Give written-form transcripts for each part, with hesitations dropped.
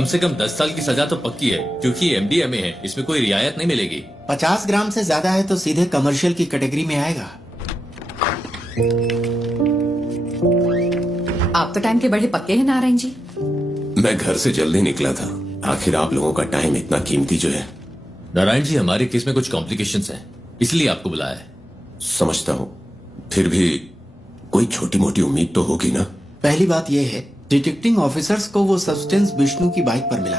कम से कम 10 साल की सजा तो पक्की है, क्योंकि एमडीए में है, इसमें कोई रियायत नहीं मिलेगी। 50 ग्राम से ज्यादा है तो सीधे कमर्शियल की कैटेगरी में आएगा। आप तो टाइम के बड़े पक्के हैं नारायण जी। मैं घर से जल्दी निकला था, आखिर आप लोगों का टाइम इतना कीमती जो है। नारायण जी, हमारे केस में कुछ कॉम्प्लिकेशंस हैं, इसलिए आपको बुलाया है। समझता हूँ, फिर भी कोई छोटी मोटी उम्मीद तो होगी ना। पहली बात यह है, डिटेक्टिंग ऑफिसर्स को वो सब्सटेंस विष्णु की बाइक पर मिला।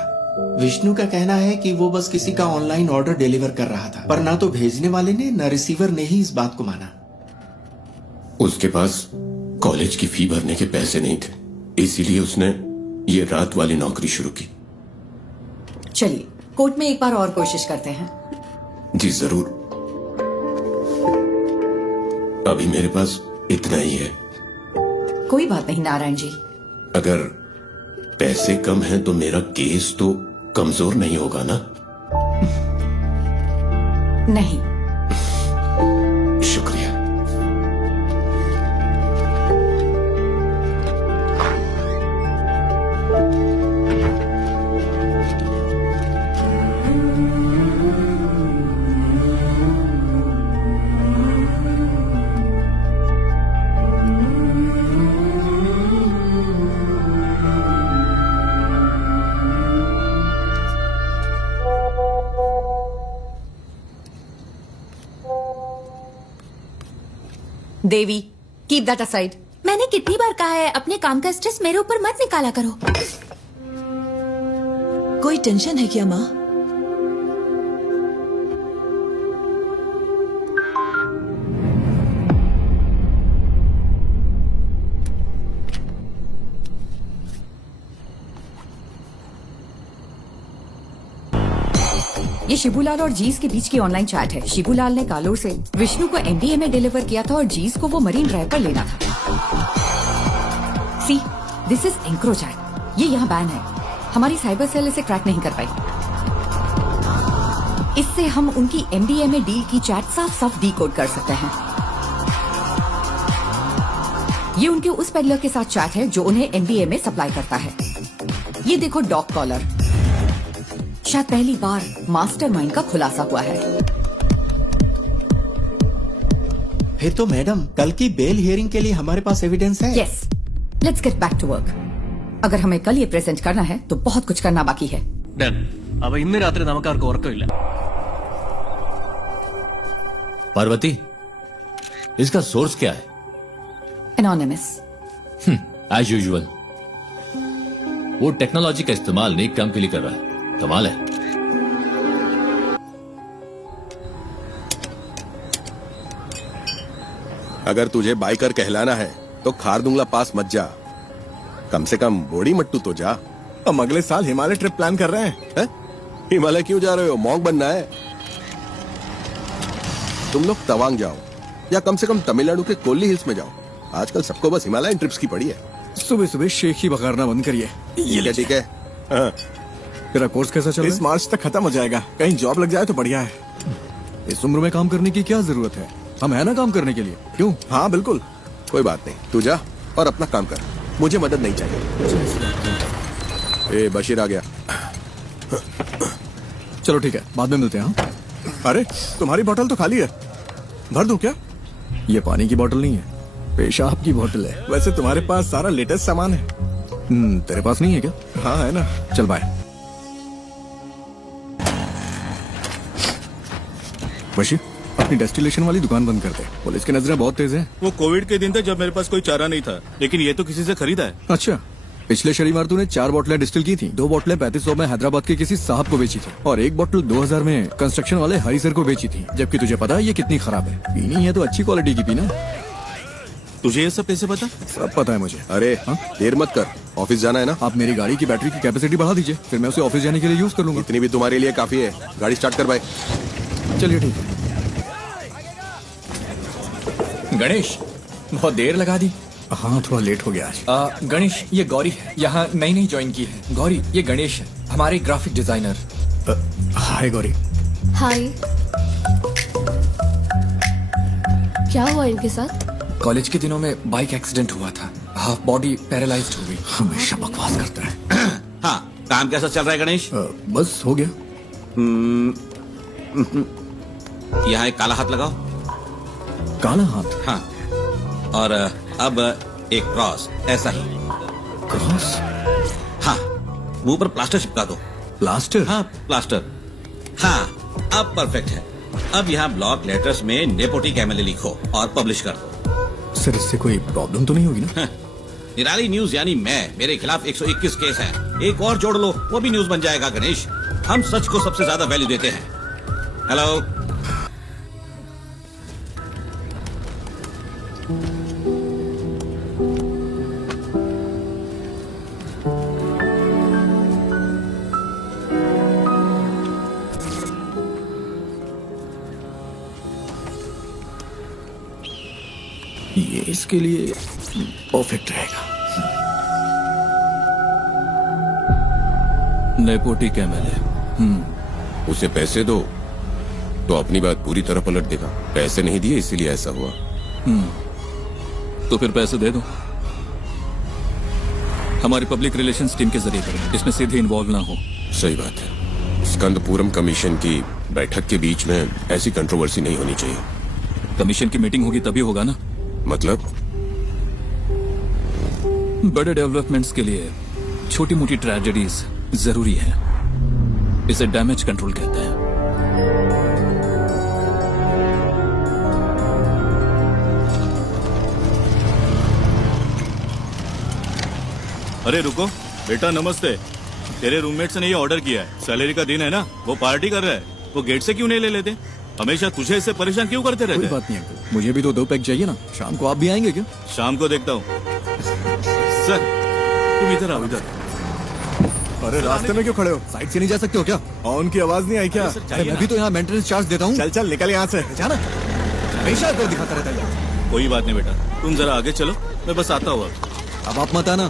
विष्णु का कहना है कि वो बस किसी का ऑनलाइन ऑर्डर डिलीवर कर रहा था, पर ना तो भेजने वाले ने न रिसीवर ने ही इस बात को माना। उसके पास कॉलेज की फी भरने के पैसे नहीं थे, इसीलिए उसने ये रात वाली नौकरी शुरू की। चलिए कोर्ट में एक बार और कोशिश करते हैं। जी जरूर, अभी मेरे पास इतना ही है। कोई बात नहीं नारायण जी। अगर पैसे कम हैं तो मेरा केस तो कमजोर नहीं होगा ना? नहीं। शुक्रिया। देवी, कीप दैट असाइड। मैंने कितनी बार कहा है अपने काम का स्ट्रेस मेरे ऊपर मत निकाला करो। कोई टेंशन है क्या माँ? ये शिबूलाल और जीस के बीच की ऑनलाइन चैट है। शिबूलाल ने कालोर से विष्णु को एमडीए में डिलीवर किया था और जीस को वो मरीन ड्राइव पर लेना था। सी, दिस इज एंक्रोचैट। ये यहाँ बैन है। हमारी साइबर सेल इसे क्रैक नहीं कर पाई। इससे हम उनकी एमडीए में डील की चैट साफ साफ डीकोड कर सकते हैं। ये उनके उस पेडलर के साथ चैट है जो उन्हें एमडीए में सप्लाई करता है। ये देखो डॉग कॉलर। शायद पहली बार मास्टरमाइंड का खुलासा हुआ है। फिर तो मैडम, कल की बेल हियरिंग के लिए हमारे पास एविडेंस है। Yes, let's get back to work. अगर हमें कल ये प्रेजेंट करना है तो बहुत कुछ करना बाकी है। ഡൺ. അപ്പൊ ഇന്ന് രാത്രി നമുക്ക് ആർക്കും ഉറക്കമില്ല. पार्वती, इसका सोर्स क्या है? एनोनिमस। एज यूजुअल, वो टेक्नोलॉजी का इस्तेमाल नेक काम के लिए कर रहा है। कमाल है। अगर तुझे बाइकर कहलाना है तो खारदुंगला पास मत जा, कम से कम बोड़ी मट्टू तो जा। हम अगले साल हिमालय ट्रिप प्लान कर रहे हैं। हिमालय क्यों जा रहे हो? मॉन्क बनना है? तुम लोग तवांग जाओ या कम से कम तमिलनाडु के कोल्ली हिल्स में जाओ। आजकल सबको बस हिमालयन ट्रिप्स की पड़ी है। सुबह सुबह शेख ही बगारना बंद करिए। ये ठीक है। हाँ। तेरा कोर्स कैसा चल रहा है? इस मार्च तक खत्म हो जाएगा। कहीं जॉब लग जाए तो बढ़िया है। इस उम्र में काम करने की क्या जरूरत है? हम है ना काम करने के लिए। क्यों? हाँ बिल्कुल। कोई बात नहीं, तू जा और अपना काम कर, मुझे मदद नहीं चाहिए। ए बशीर आ गया। चलो ठीक है, बाद में मिलते हैं। हाँ? अरे तुम्हारी बोतल तो खाली है, भर दूं क्या? ये पानी की बोतल नहीं है, पेशाब की बोतल है। वैसे तुम्हारे पास सारा लेटेस्ट सामान है। तेरे पास नहीं है क्या? हाँ है ना। चल बाय। बशीर, अपनी डेस्टिलेशन वाली दुकान बंद कर दे। पुलिस की नजरें बहुत तेज हैं। वो कोविड के दिन थे जब मेरे पास कोई चारा नहीं था, लेकिन ये तो किसी से खरीदा है। अच्छा, पिछले शनिवार तूने 4 बोतलें डिस्टिल की थी। 2 बोतलें 3500 में हैदराबाद के किसी साहब को बेची थी और 1 बोतल 2000 में कंस्ट्रक्शन वाले हरी सर को बेची थी। जबकि तुझे पता है ये कितनी खराब है। पीनी है तो अच्छी क्वालिटी की पीना। तुझे ये सब कैसे पता? सब पता है मुझे। अरे देर मत कर, ऑफिस जाना है ना। आप मेरी गाड़ी की बैटरी की कैपेसिटी बढ़ा दीजिए, फिर मैं उसे ऑफिस जाने के लिए यूज कर लूंगा। इतनी भी तुम्हारे लिए काफी है। गाड़ी स्टार्ट कर भाई। चलिए ठीक है। गणेश, बहुत देर लगा दी। हाँ थोड़ा लेट हो गया आज। गणेश, ये गौरी है, यहाँ नई नई ज्वाइन की है। गौरी, ये गणेश है, हमारे ग्राफिक डिजाइनर। हाय गौरी। हाय। क्या हुआ इनके साथ? कॉलेज के दिनों में बाइक एक्सीडेंट हुआ था, हाफ बॉडी पैरालाइज्ड हो गई। हमेशा बकवास करता है। हाँ, काम कैसा चल रहा है गणेश? बस हो गया। यहाँ एक काला हाथ लगाओ। काला हाथ? हाँ, और अब एक क्रॉस, ऐसा ही। क्रॉस? हाँ, मुंह पर प्लास्टर चिपका दो। प्लास्टर? हाँ, प्लास्टर। हाँ, अब परफेक्ट है। अब यहाँ ब्लॉक लेटर्स में नेपोटिक एमएलए लिखो और पब्लिश कर दो। सर, इससे कोई प्रॉब्लम तो नहीं होगी ना? निराली न्यूज यानी मेरे खिलाफ 121 केस है। एक और जोड़ लो, वो भी न्यूज बन जाएगा गणेश। हम सच को सबसे ज्यादा वैल्यू देते हैं। हेलो, ये इसके लिए परफेक्ट रहेगा। नेपोटिक एमएलए। उसे पैसे दो तो अपनी बात पूरी तरह पलट देगा। पैसे नहीं दिए इसीलिए ऐसा हुआ। तो फिर पैसे दे दो। हमारी पब्लिक रिलेशंस टीम के जरिए करें, इसमें सीधे इन्वॉल्व ना हो। सही बात है। स्कंदपुरम कमीशन की बैठक के बीच में ऐसी कंट्रोवर्सी नहीं होनी चाहिए। कमीशन की मीटिंग होगी तभी होगा ना। मतलब? बड़े डेवलपमेंट्स के लिए छोटी मोटी ट्रेजेडीज जरूरी है। इसे डैमेज कंट्रोल कहते हैं। अरे रुको बेटा, नमस्ते। तेरे रूममेट ने ये ऑर्डर किया है। सैलरी का दिन है ना, वो पार्टी कर रहा है। वो गेट से क्यों नहीं ले लेते? हमेशा तुझे इससे परेशान क्यों करते रहते? कोई बात नहीं अंकल, मुझे भी तो 2 पैक चाहिए ना। शाम को आप भी आएंगे क्या? शाम को देखता हूँ। सर तुम इधर आओ, इधर। अरे रास्ते में क्यों खड़े हो? साइड से नहीं जा सकते हो क्या? और उनकी आवाज नहीं आई क्या? अरे मैं भी तो यहाँ मेंटेनेंस चार्ज देता हूँ। चल चल निकल यहाँ से। जाना हमेशा को दिखाता रहता है। कोई बात नहीं बेटा, तुम जरा आगे चलो, मैं बस आता हूँ। अब आप मत आना।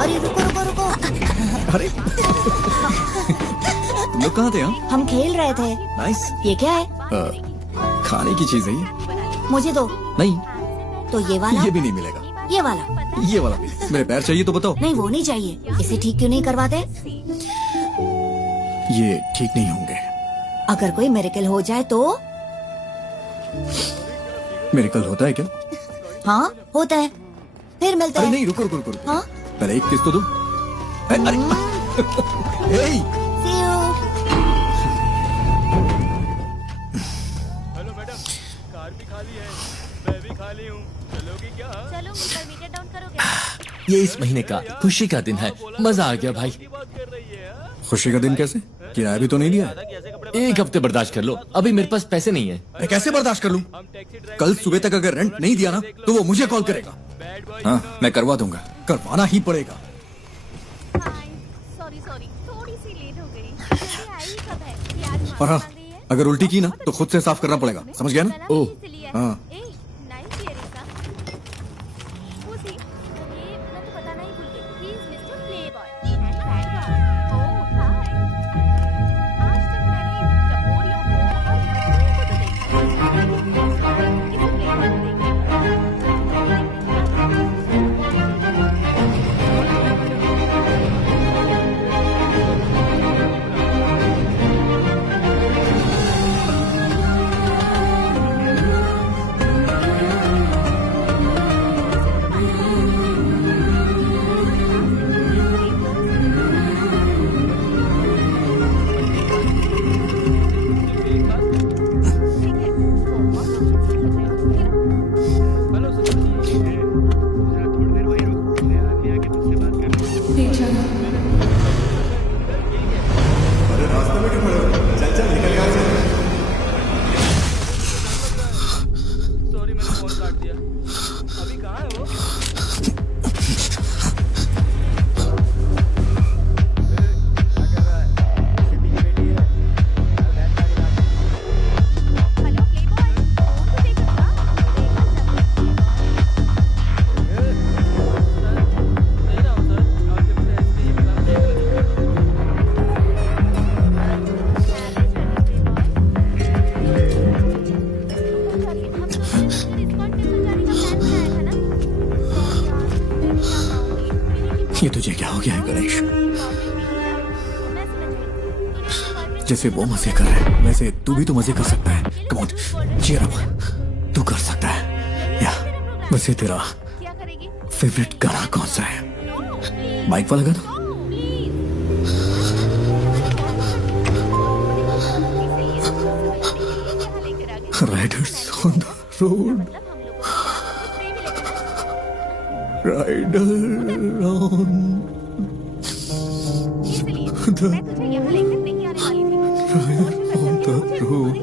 अरे रुको रुको रुको। अरे तुम लोग कहाँ थे? हम खेल रहे थे। नाइस। ये क्या है? खाने की चीज है ये। मुझे दो। नहीं, तो ये वाला? ये भी नहीं मिलेगा। ये वाला? ये वाला भी। मेरे पैर चाहिए तो बताओ। नहीं, वो नहीं चाहिए। इसे ठीक क्यों नहीं करवाते? ये ठीक नहीं होंगे। अगर कोई मिरेकल हो जाए तो? मिरेकल होता है क्या? हाँ होता है। फिर मिलता अरे है। नहीं, रुको रुको रुको। हाँ? पहले एक किस तो दो। अरे हे! See you। Hello madam, car भी खाली है, मैं भी खाली हूँ। चलोगी क्या? चलूंगी, पर मीटर डाउन करोगे? ये इस महीने का खुशी का दिन है। मजा आ गया भाई। खुशी का दिन कैसे? किराया भी तो नहीं दिया। एक हफ्ते बर्दाश्त कर लो, अभी मेरे पास पैसे नहीं है। मैं कैसे बर्दाश्त कर लूं? कल सुबह तक अगर रेंट नहीं दिया ना तो वो मुझे कॉल करेगा। हाँ, मैं करवा दूंगा। करवाना ही पड़ेगा। सॉरी थोड़ी सी लेट हो गई। आई कब है? और हाँ, अगर उल्टी की ना तो खुद से साफ करना पड़ेगा। समझ गया ना? ओह हाँ। ये तुझे क्या हो गया है गणेश? जैसे वो मजे कर रहे हैं वैसे तू भी तो मजे कर सकता है। कम ऑन, चीयर अप, तू कर सकता है। या वैसे तेरा फेवरेट गाना कौन सा है? बाइक वाला गाना? Riders on the road, rider on the road.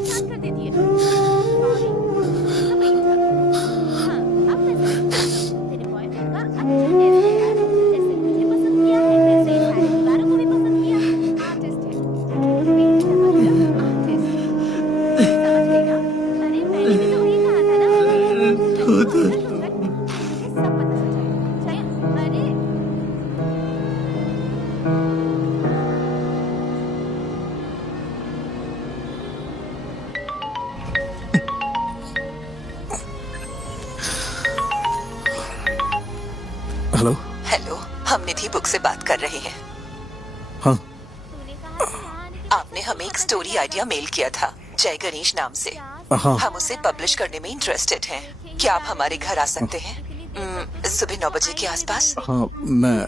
Hello hello, हम निधि बुक से बात कर रहे हैं। हाँ, आपने हमें एक स्टोरी आइडिया मेल किया था जय गणेश नाम से। हाँ। हम उसे पब्लिश करने में इंटरेस्टेड हैं। क्या आप हमारे घर आ सकते हैं सुबह 9 बजे के आसपास? हाँ, मैं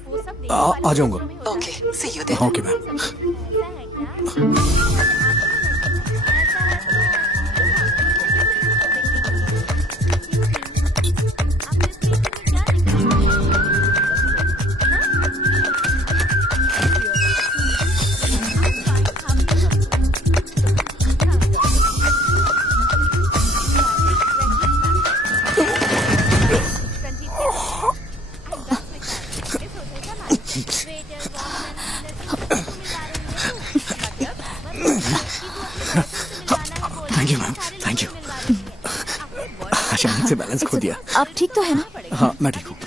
आ जाऊंगा। Okay, see you there. Okay ma'am. Thank you ma'am, thank you. अचानक से बैलेंस खो दिया। आप ठीक तो है ना? हाँ, मैं ठीक हूँ।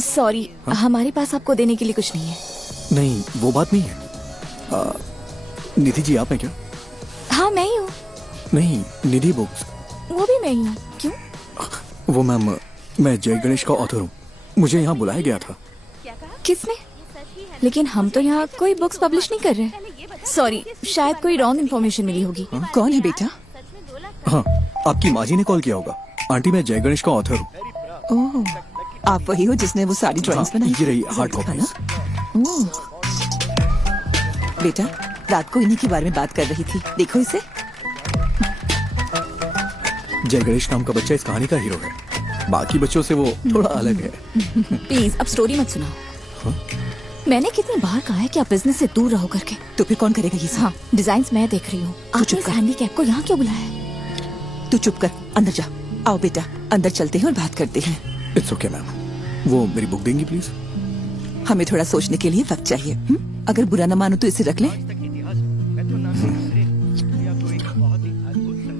सॉरी, हमारे पास आपको देने के लिए कुछ नहीं है। नहीं, वो बात नहीं है। निधि जी आप हैं क्या? हाँ, मैं ही हूँ। नहीं, निधि बुक्स। वो भी मैं ही हूँ। क्यों? वो मैम, मैं जय गणेश का ऑथर हूँ। मुझे यहाँ बुलाया गया था। किसने? लेकिन हम तो यहाँ कोई बुक्स पब्लिश नहीं कर रहे। सॉरी, शायद कोई रॉन्ग इन्फॉर्मेशन मिली होगी। कौन है बेटा? हाँ, आपकी माँ जी ने कॉल किया होगा। आंटी, मैं जय गणेश का ऑथर हूँ। ओह, आप वही हो जिसने वो सारी ड्राइंग्स हाँ, बनाई? ये रही हार्ड कॉपी। बेटा, रात को इन्हीं के बारे में बात कर रही थी। देखो इसे। जय गणेश नाम का बच्चा इस कहानी का हीरो है। बाकी बच्चों से वो थोड़ा अलग है। प्लीज अब स्टोरी मत सुनाओ। मैंने कितनी बार कहा है कि आप बिजनेस से दूर रहो करके। तो फिर कौन करेगा ये सब? हाँ, डिजाइन्स मैं देख रही हूँ। आपने इस हैंडीकैप को यहाँ क्यों बुलाया है? तू चुप कर, अंदर जा। आओ बेटा, अंदर चलते हैं और बात करते हैं। It's okay ma'am. वो मेरी बुक देंगी प्लीज? हमें थोड़ा सोचने के लिए वक्त चाहिए। अगर बुरा न मानो तो इसे रख ले।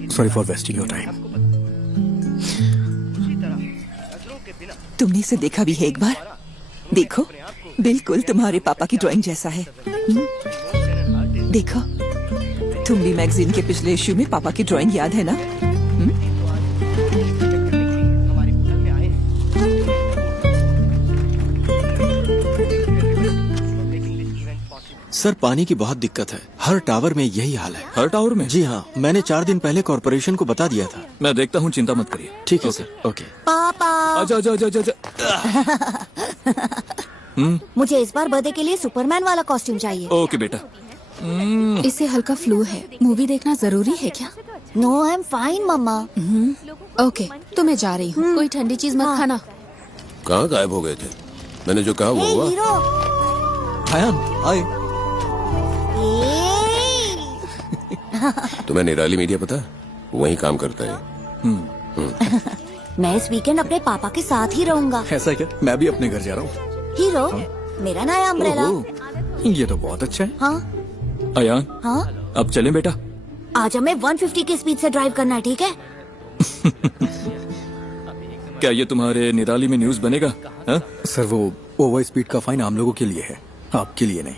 Sorry for wasting your time. तुमने इसे देखा भी है एक बार? देखो, बिल्कुल तुम्हारे पापा की ड्राइंग जैसा है। देखो, तुम भी मैगजीन के पिछले इश्यू में पापा की ड्राइंग याद है ना? सर, पानी की बहुत दिक्कत है। हर टावर में यही हाल है। हर टावर में? जी हाँ, मैंने 4 दिन पहले कॉर्पोरेशन को बता दिया था। मैं देखता हूँ, चिंता मत करिए। ठीक है सर। ओके। पापा, आजा आजा आजा आजा। मुझे इस बार बर्थडे के लिए सुपरमैन वाला कॉस्ट्यूम चाहिए। ओके बेटा। इसे हल्का फ्लू है, मूवी देखना जरूरी है क्या? नो, आई एम फाइन मम्मा। ओके, तो मैं जा रही हूँ। कोई ठंडी चीज मत खाना। कहाँ गायब हो गए थे? मैंने जो कहा वो हुआ। हायान, हाय। तुम्हें निराली मीडिया पता है? वही काम करता है। मैं इस वीकेंड अपने पापा के साथ ही रहूंगा। ऐसा क्या? मैं भी अपने घर जा रहा हूँ। हीरो, मेरा नया अम्ब्रेला। ये तो बहुत अच्छा है। हाँ अयान, हाँ, अब चलें बेटा। आज हमें 150 की स्पीड से ड्राइव करना है, ठीक है? क्या ये तुम्हारे निराली में न्यूज बनेगा? हा? सर, वो ओवर स्पीड का फाइन आम लोगों के लिए है, आपके लिए नहीं।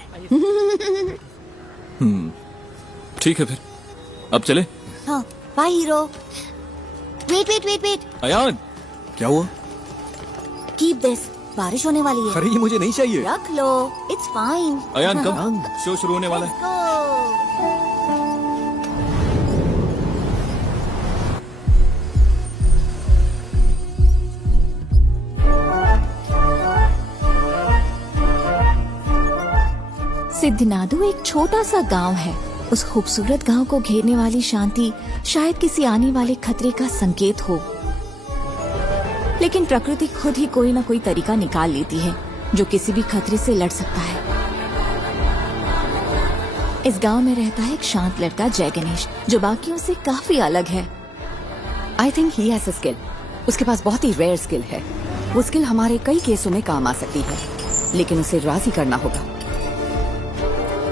ठीक है फिर, अब चले। हाँ, bye hero. Wait wait wait wait. Ayaan, क्या हुआ? कीप दिस, बारिश होने वाली है। अरे ये मुझे नहीं चाहिए। रख लो, इट्स फाइन। अयान कब शो शुरू होने वाला है? सिद्धनादु एक छोटा सा गांव है। उस खूबसूरत गांव को घेरने वाली शांति शायद किसी आने वाले खतरे का संकेत हो, लेकिन प्रकृति खुद ही कोई ना कोई तरीका निकाल लेती है जो किसी भी खतरे से लड़ सकता है। इस गांव में रहता है एक शांत लड़का जय गणेश, जो बाकियों से काफी अलग है। I think he has a skill. उसके पास बहुत ही रेयर स्किल है। वो स्किल हमारे कई केसों में काम आ सकती है, लेकिन उसे राजी करना होगा।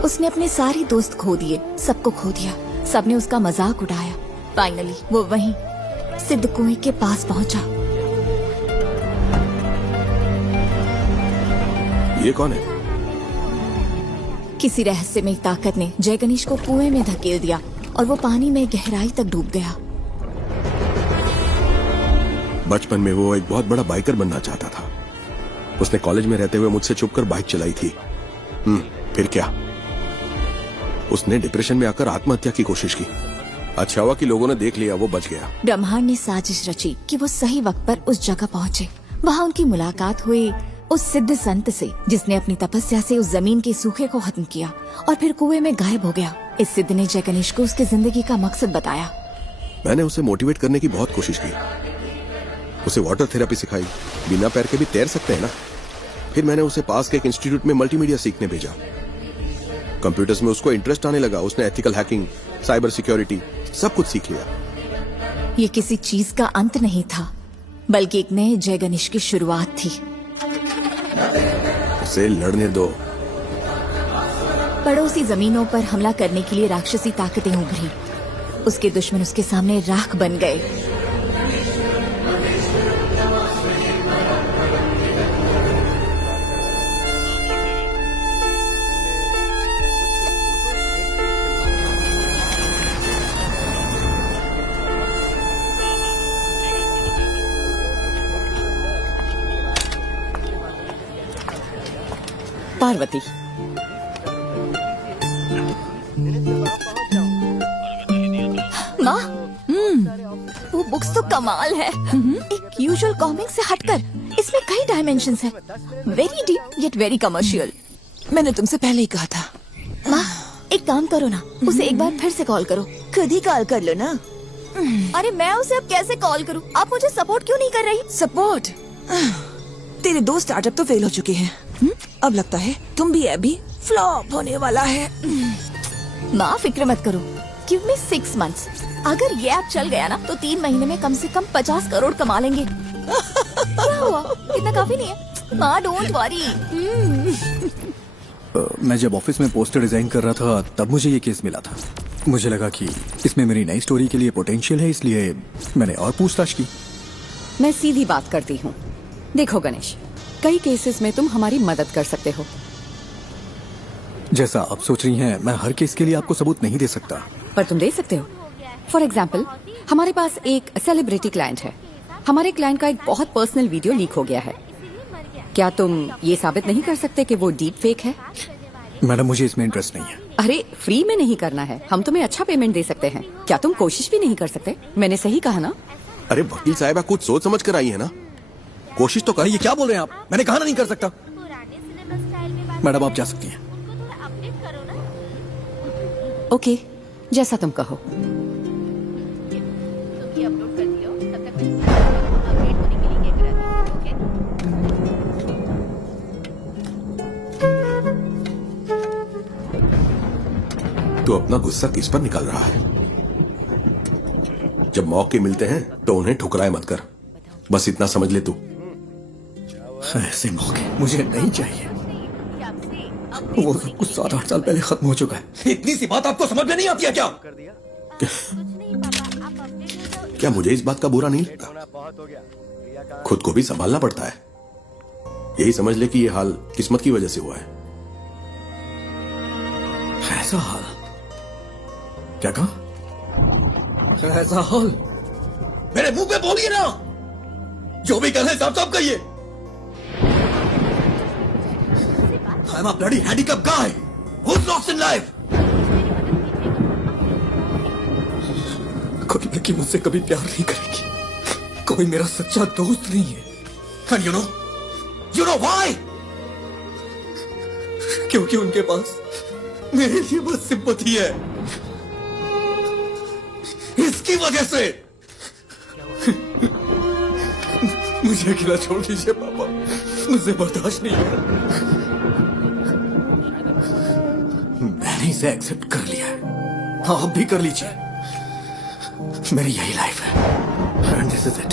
उसने अपने सारे दोस्त खो दिए, सबको खो दिया, सबने उसका मजाक उड़ाया। फाइनली वो वहीं सिद्ध कुएं के पास पहुंचा। ये कौन है? किसी रहस्यमय ताकत ने जय गणेश को कुएं में धकेल दिया और वो पानी में गहराई तक डूब गया। बचपन में वो एक बहुत बड़ा बाइकर बनना चाहता था। उसने कॉलेज में रहते हुए मुझसे छुपकर बाइक चलाई थी। फिर क्या? उसने डिप्रेशन में आकर आत्महत्या की कोशिश की। अच्छा हुआ कि लोगों ने देख लिया, वो बच गया। ब्रह्मांड ने साजिश रची कि वो सही वक्त पर उस जगह पहुंचे। वहाँ उनकी मुलाकात हुई उस सिद्ध संत से, जिसने अपनी तपस्या से उस जमीन के सूखे को खत्म किया और फिर कुएं में गायब हो गया। इस सिद्ध ने जय गणेश को उसकी जिंदगी का मकसद बताया। मैंने उसे मोटिवेट करने की बहुत कोशिश की, उसे वाटर थेरेपी सिखाई। बिना पैर के भी तैर सकते हैं ना। फिर मैंने उसे पास के एक इंस्टीट्यूट में मल्टीमीडिया सीखने भेजा। कंप्यूटर्स में उसको इंटरेस्ट आने लगा। उसने एथिकल हैकिंग, साइबर सिक्योरिटी सब कुछ सीख लिया। ये किसी चीज का अंत नहीं था, बल्कि एक नए जय गणेश की शुरुआत थी। उसे लड़ने दो। पड़ोसी जमीनों पर हमला करने के लिए राक्षसी ताकतें उभरी। उसके दुश्मन उसके सामने राख बन गए। पार्वती, माँ, वो बुक्स तो कमाल है। एक यूजुअल कॉमिक से हटकर इसमें कई डायमेंशंस हैं। Very deep yet very commercial. मैंने तुमसे पहले ही कहा था। माँ, एक काम करो ना, उसे एक बार फिर से कॉल करो। खुद ही कॉल कर लो ना। अरे मैं उसे अब कैसे कॉल करूँ? आप मुझे सपोर्ट क्यों नहीं कर रही? सपोर्ट? तेरे दो स्टार्टअप तो फेल हो चुके हैं। अब लगता है तुम भी अभी फ्लॉप होने वाला है। माँ फिक्र मत करो, गिव मी 6 months। अगर ये ऐप चल गया ना तो 3 महीने में कम से कम 50 करोड़ कमा लेंगे। क्या हुआ? इतना काफी नहीं है? माँ डोंट वरी। मैं जब ऑफिस में पोस्टर डिजाइन कर रहा था तब मुझे ये केस मिला था। मुझे लगा कि इसमें मेरी नई स्टोरी के लिए पोटेंशियल है, इसलिए मैंने और पूछताछ की। मैं सीधी बात करती हूँ। देखो गणेश, कई केसेस में तुम हमारी मदद कर सकते हो। जैसा आप सोच रही हैं, मैं हर केस के लिए आपको सबूत नहीं दे सकता। पर तुम दे सकते हो। फॉर एग्जाम्पल, हमारे पास एक सेलिब्रिटी क्लाइंट है। हमारे क्लाइंट का एक बहुत पर्सनल वीडियो लीक हो गया है। क्या तुम ये साबित नहीं कर सकते कि वो डीप फेक है? मैडम, मुझे इसमें इंटरेस्ट नहीं है। अरे फ्री में नहीं करना है, हम तुम्हें अच्छा पेमेंट दे सकते हैं। क्या तुम कोशिश भी नहीं कर सकते? मैंने सही कहा ना? अरे वकील साहब, कुछ सोच समझ कर आई है ना। कोशिश तो कर। ये क्या बोल रहे हैं आप? मैंने कहा ना नहीं कर सकता। मैडम, आप जा सकती हैं। ओके, जैसा तुम कहो। तू अपना गुस्सा किस पर निकाल रहा है? जब मौके मिलते हैं तो उन्हें ठुकराए मत कर। बस इतना समझ ले तू। ऐसे मौके मुझे नहीं चाहिए। वो सब कुछ 7-8 साल पहले खत्म हो चुका है। इतनी सी बात आपको समझ में नहीं आती है क्या? क्या मुझे इस बात का बुरा नहीं लगता? खुद को भी संभालना पड़ता है। यही समझ ले कि ये हाल किस्मत की वजह से हुआ है। ऐसा हाल? क्या कहा? ऐसा हाल? मेरे मुंह पे बोलिए ना। जो भी कर रहे साफ साफ कहिए। I'm a bloody handicapped guy. Who's lost in life? कोई लड़की मुझसे कभी प्यार नहीं करेगी, कोई मेरा सच्चा दोस्त नहीं है। And you know why? क्योंकि उनके पास मेरे लिए बस सिंपैथी है। इसकी वजह से मुझे अकेला छोड़ दीजिए पापा, मुझे बर्दाश्त नहीं हो रहा। मैंने इसे एक्सेप्ट कर लिया है, हाँ आप भी कर लीजिए। मेरी यही लाइफ है एंड दिस इज इट।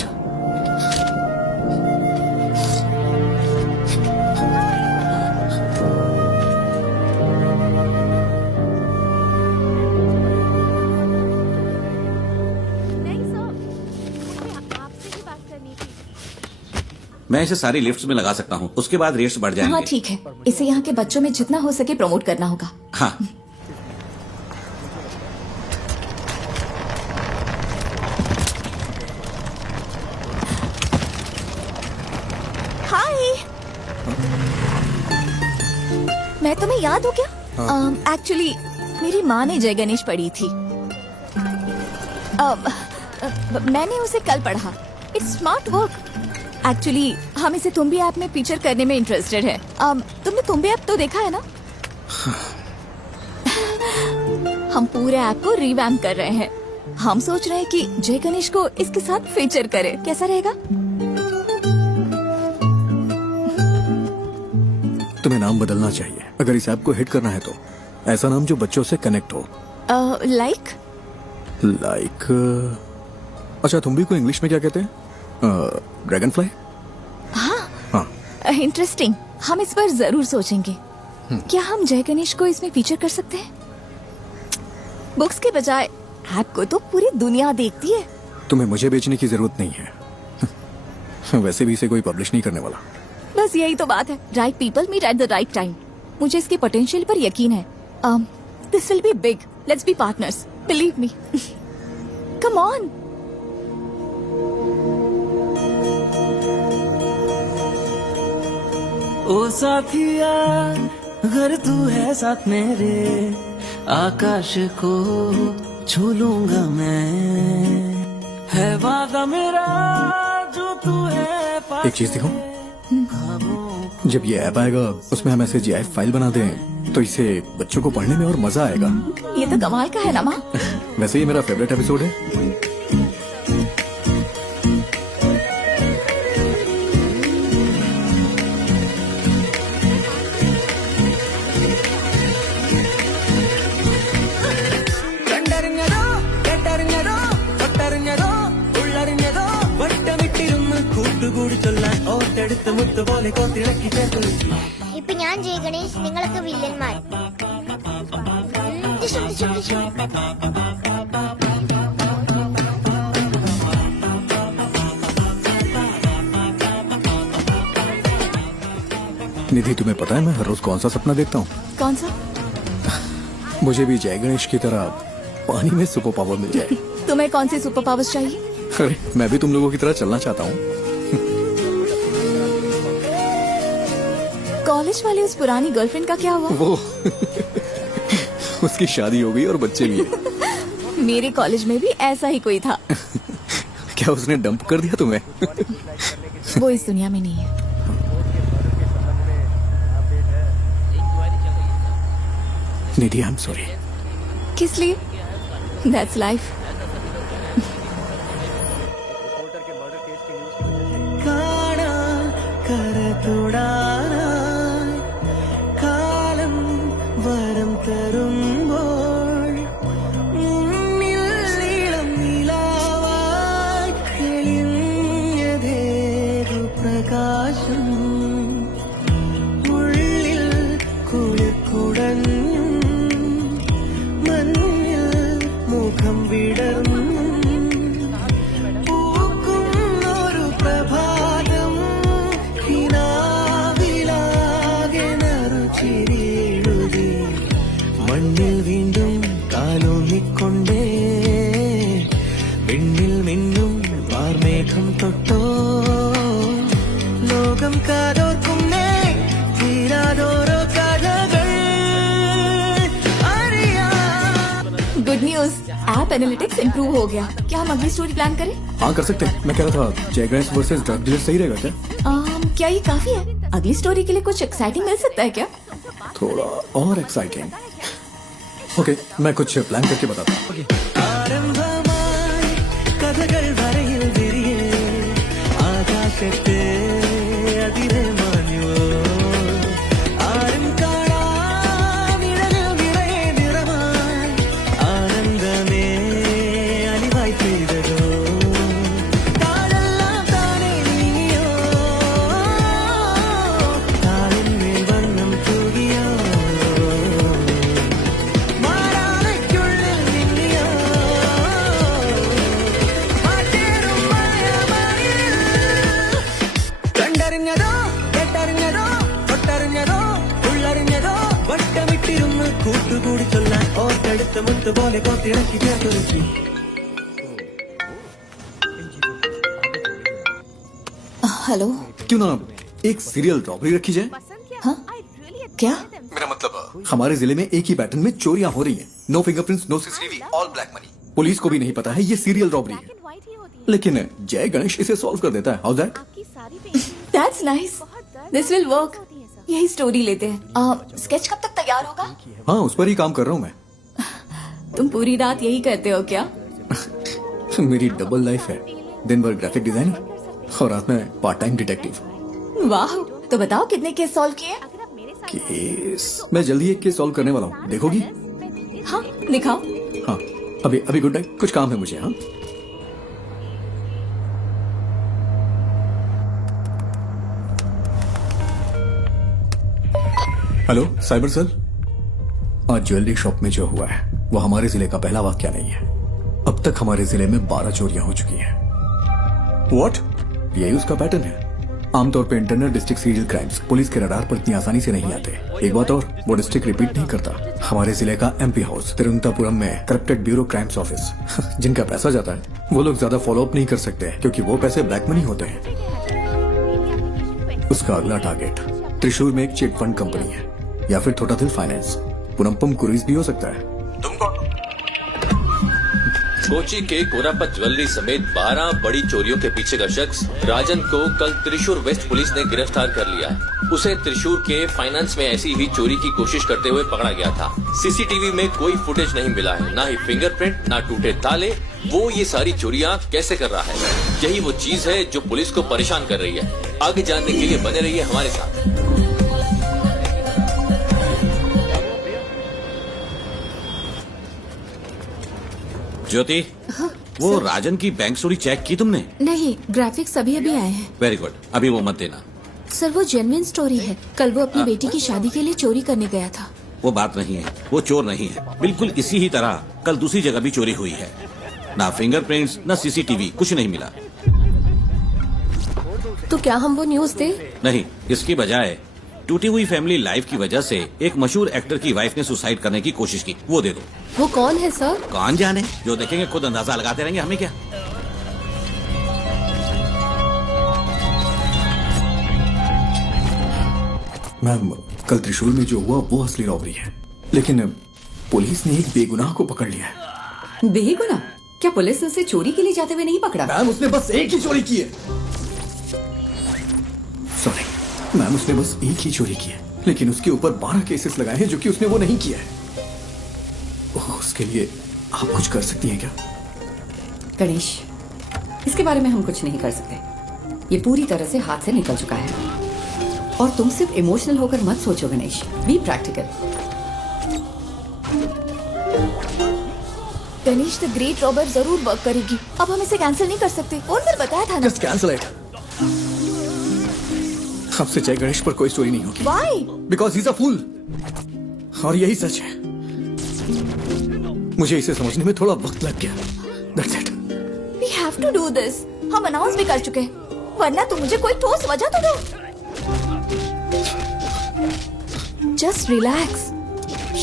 मैं इसे सारी लिफ्ट्स में लगा सकता हूँ, उसके बाद रेट्स बढ़ जाएंगे। हाँ ठीक है, इसे यहाँ के बच्चों में जितना हो सके प्रमोट करना होगा। हाँ। हाय, मैं तुम्हें याद हूँ क्या? एक्चुअली मेरी माँ ने जय गणेश पढ़ी थी। मैंने उसे कल पढ़ा। It's smart work. एक्चुअली हम इसे तुम्बी ऐप में फीचर करने में इंटरेस्टेड है। तुमने तुम्बी ऐप तो देखा है ना? हम पूरे ऐप को रिवैम्प कर रहे हैं। हम सोच रहे हैं कि जय गणेश को इसके साथ फीचर करें, कैसा रहेगा? तुम्हें नाम बदलना चाहिए अगर इस ऐप को हिट करना है तो। ऐसा नाम जो बच्चों से कनेक्ट हो। लाइक अच्छा, तुम्बी को इंग्लिश में क्या कहते हैं? Dragon fly. हाँ, इंटरेस्टिंग। हम इस पर जरूर सोचेंगे। क्या हम जय गणेश को इसमें फीचर कर सकते हैं? बुक्स के बजाय ऐप को तो पूरी दुनिया देखती है। तुम्हें मुझे बेचने की जरूरत नहीं है। वैसे भी इसे कोई पब्लिश नहीं करने वाला। बस यही तो बात है। Right people meet at the right time. मुझे इसके पोटेंशियल पर यकीन है। This will be big. Let's be partners, believe me. Come on. ओ साथिया, अगर तू है साथ मेरे, आकाश को छू लूंगा मैं। है वादा मेरा जो तू है पास। एक चीज दिखाऊं? जब ये ऐप आएगा उसमें हम ऐसे GIF फाइल बना दें तो इसे बच्चों को पढ़ने में और मजा आएगा। ये तो कमाल का है ना माँ। वैसे ये मेरा फेवरेट एपिसोड है। ഇപ്പൊ ഞാൻ ജയ ഗണേഷ്, നിങ്ങളൊക്കെ വില്ലന്മാർ. निधि, तुम्हें पता है मैं हर रोज कौन सा सपना देखता हूँ? कौन सा? मुझे भी जय गणेश की तरह पानी में सुपर पावर मिल जाए। तुम्हें कौन सी सुपर पावर्स चाहिए? अरे मैं भी तुम लोगों की तरह चलना चाहता हूँ। कॉलेज वाली उस पुरानी गर्लफ्रेंड का क्या हुआ? वो उसकी शादी हो गई और बच्चे भी हैं। मेरे कॉलेज में भी ऐसा ही कोई था। क्या उसने डंप कर दिया तुम्हें? वो इस दुनिया में नहीं है। निधि, आई एम सॉरी। किस लिए? That's life. കാലം വരം തരുമ്പോൾ നീളം നിലാവായി തെളിഞ്ഞതേതു പ്രകാശം ഉള്ളിൽ കുളിർക്കുടഞ്ഞും മഞ്ഞിൽ മുഖം വിടർന്നു മണ്ണിൽ വീണ്ടും കാലൂന്നിക്കൊണ്ടേ വിണ്ണിൽ മിന്നും വാർമേഘം തൊട്ടോ ലോകം കാതോർക്കുന്നേ തീരാതോരോ കാര്യം न्यूज, ऐप एनालिटिक्स इम्प्रूव हो गया। क्या हम अगली स्टोरी प्लान करें? हाँ कर सकते हैं। मैं कह रहा था जय गणेश वर्सेस ड्रग डीलर सही रहेगा क्या? क्या ये काफी है? अगली स्टोरी के लिए कुछ एक्साइटिंग मिल सकता है क्या? थोड़ा और एक्साइटिंग। ओके, मैं कुछ प्लान करके बताता हूँ। ആരംഭമായി കഥകൾ വരയിൽ വിരിയേ ആകാശത്തെ അതിരെ മാഞ്ഞുവോ ആരും കാണാനിഴലിൽ നിറയെ നിറമായി ആനന്ദമേ അലിവായി പെയ്തതോ താഴെല്ലാം താനേ നീങ്ങിയോ താളിന്മേൽ വർണ്ണം തൂകിയോ മാറാനയ്ക്കുള്ളിൽ നിന്നിയോ മാറ്റേറും മായാമയിൽ കണ്ടറിഞ്ഞതോ കേട്ടറിഞ്ഞതോ തൊട്ടറിഞ്ഞതോ ഉള്ളറിഞ്ഞതോ വട്ടമിട്ടിരുന്ന് കൂട്ടുകൂടി ചൊല്ലാൻ ഓർത്തെടുത്ത മുത്തുപോലെ കോത്തിണക്കി ചേർത്തൊരുക്കി हेलो। क्यों ना एक सीरियल रॉबरी रखी जाए? हाँ क्या? मेरा मतलब हमारे जिले में एक ही पैटर्न में चोरियां हो रही हैं। No fingerprints, no CCTV, all black money. Police को भी नहीं पता है ये सीरियल रॉबरी है, लेकिन जय गणेश इसे सॉल्व कर देता है। How that? That's nice, this will work. यही स्टोरी लेते हैं। स्केच कब तक तैयार होगा? हाँ, उस पर ही काम कर रहा हूँ मैं। तुम पूरी रात यही करते हो क्या? मेरी डबल लाइफ है, दिन भर ग्राफिक डिजाइनर और रात में पार्ट टाइम डिटेक्टिव। वाह, तो बताओ कितने केस सॉल्व किए? केस मैं जल्दी एक केस सॉल्व करने वाला हूँ, देखोगी? हाँ दिखाओ। हाँ, अभी गुड नाइट, कुछ काम है मुझे। हाँ, हेलो साइबर सेल। आज ज्वेलरी शॉप में जो हुआ है वो हमारे जिले का पहला वाकया नहीं है। अब तक हमारे जिले में 12 चोरियां हो चुकी हैं। व्हाट? यही उसका पैटर्न है। आमतौर पे internal district serial crimes police के रडार पर इतनी आसानी से नहीं आते। एक बात और, वो डिस्ट्रिक्ट रिपीट नहीं करता। हमारे जिले का एमपी हाउस तिरुवनंतपुरम में करप्टेड ब्यूरो क्राइम्स ऑफिस, जिनका पैसा जाता है वो लोग ज्यादा फॉलो अप नहीं कर सकते क्योंकि वो पैसे ब्लैक मनी होते हैं। उसका अगला टारगेट त्रिशूर में एक चिट फंड कंपनी है या फिर थोटाथिल फाइनेंस, पुनम्पम कुरीज भी हो सकता है। कोची के कोरापत ज्वेलरी समेत 12 बड़ी चोरियों के पीछे का शख्स राजन को कल त्रिशूर वेस्ट पुलिस ने गिरफ्तार कर लिया है। उसे त्रिशूर के फाइनेंस में ऐसी ही चोरी की कोशिश करते हुए पकड़ा गया था। सीसीटीवी में कोई फुटेज नहीं मिला है, ना ही फिंगरप्रिंट, ना टूटे ताले। वो ये सारी चोरियां कैसे कर रहा है, यही वो चीज है जो पुलिस को परेशान कर रही है। आगे जानने के लिए बने रहिए हमारे साथ। ज्योति, वो राजन की बैंक चोरी चेक की तुमने? नहीं, ग्राफिक्स अभी अभी आए हैं। वेरी गुड, अभी वो मत देना। सर वो जेन्युइन स्टोरी है। कल वो अपनी बेटी की शादी के लिए चोरी करने गया था। वो बात नहीं है, वो चोर नहीं है। बिल्कुल इसी ही तरह कल दूसरी जगह भी चोरी हुई है। ना फिंगरप्रिंट्स, ना सीसीटीवी, कुछ नहीं मिला। तो क्या हम वो न्यूज दे? नहीं, इसकी बजाय टूटी हुई फैमिली लाइफ की वजह से एक मशहूर एक्टर की वाइफ ने सुसाइड करने की कोशिश की, वो दे दो। वो कौन है सर? कौन जाने, जो देखेंगे खुद अंदाजा लगाते रहेंगे, हमें क्या। मैम, कल त्रिशूल में जो हुआ वो असली रॉबरी है, लेकिन पुलिस ने एक बेगुनाह को पकड़ लिया है। बेगुनाह? क्या पुलिस ने उसे चोरी के लिए जाते हुए नहीं पकड़ा? मैम, उसने बस एक ही चोरी की है। सॉरी मैम, उसने बस एक ही चोरी की है, लेकिन उसके ऊपर 12 केसेस लगाए हैं जो कि उसने वो नहीं किया है। उसके लिए आप कुछ कर सकती हैं क्या? गणेश, इसके बारे में हम कुछ नहीं कर सकते। ये पूरी तरह से हाथ से निकल चुका है। और तुम सिर्फ इमोशनल होकर मत सोचो Ganesh, be practical. Ganesh the great robber जरूर वर्क करेगी। अब हम इसे कैंसिल नहीं कर सकते। और फिर बताया था ना। Just cancel it. आपसे जय गणेश पर कोई स्टोरी नहीं होगी। Why? Because he is a fool. और यही सच है। मुझे इसे समझने में थोड़ा वक्त लग गया। That's it. We have to do this. हम अनाउंस भी कर चुके हैं, वरना तुम मुझे कोई ठोस वजह तो दो। Just relax.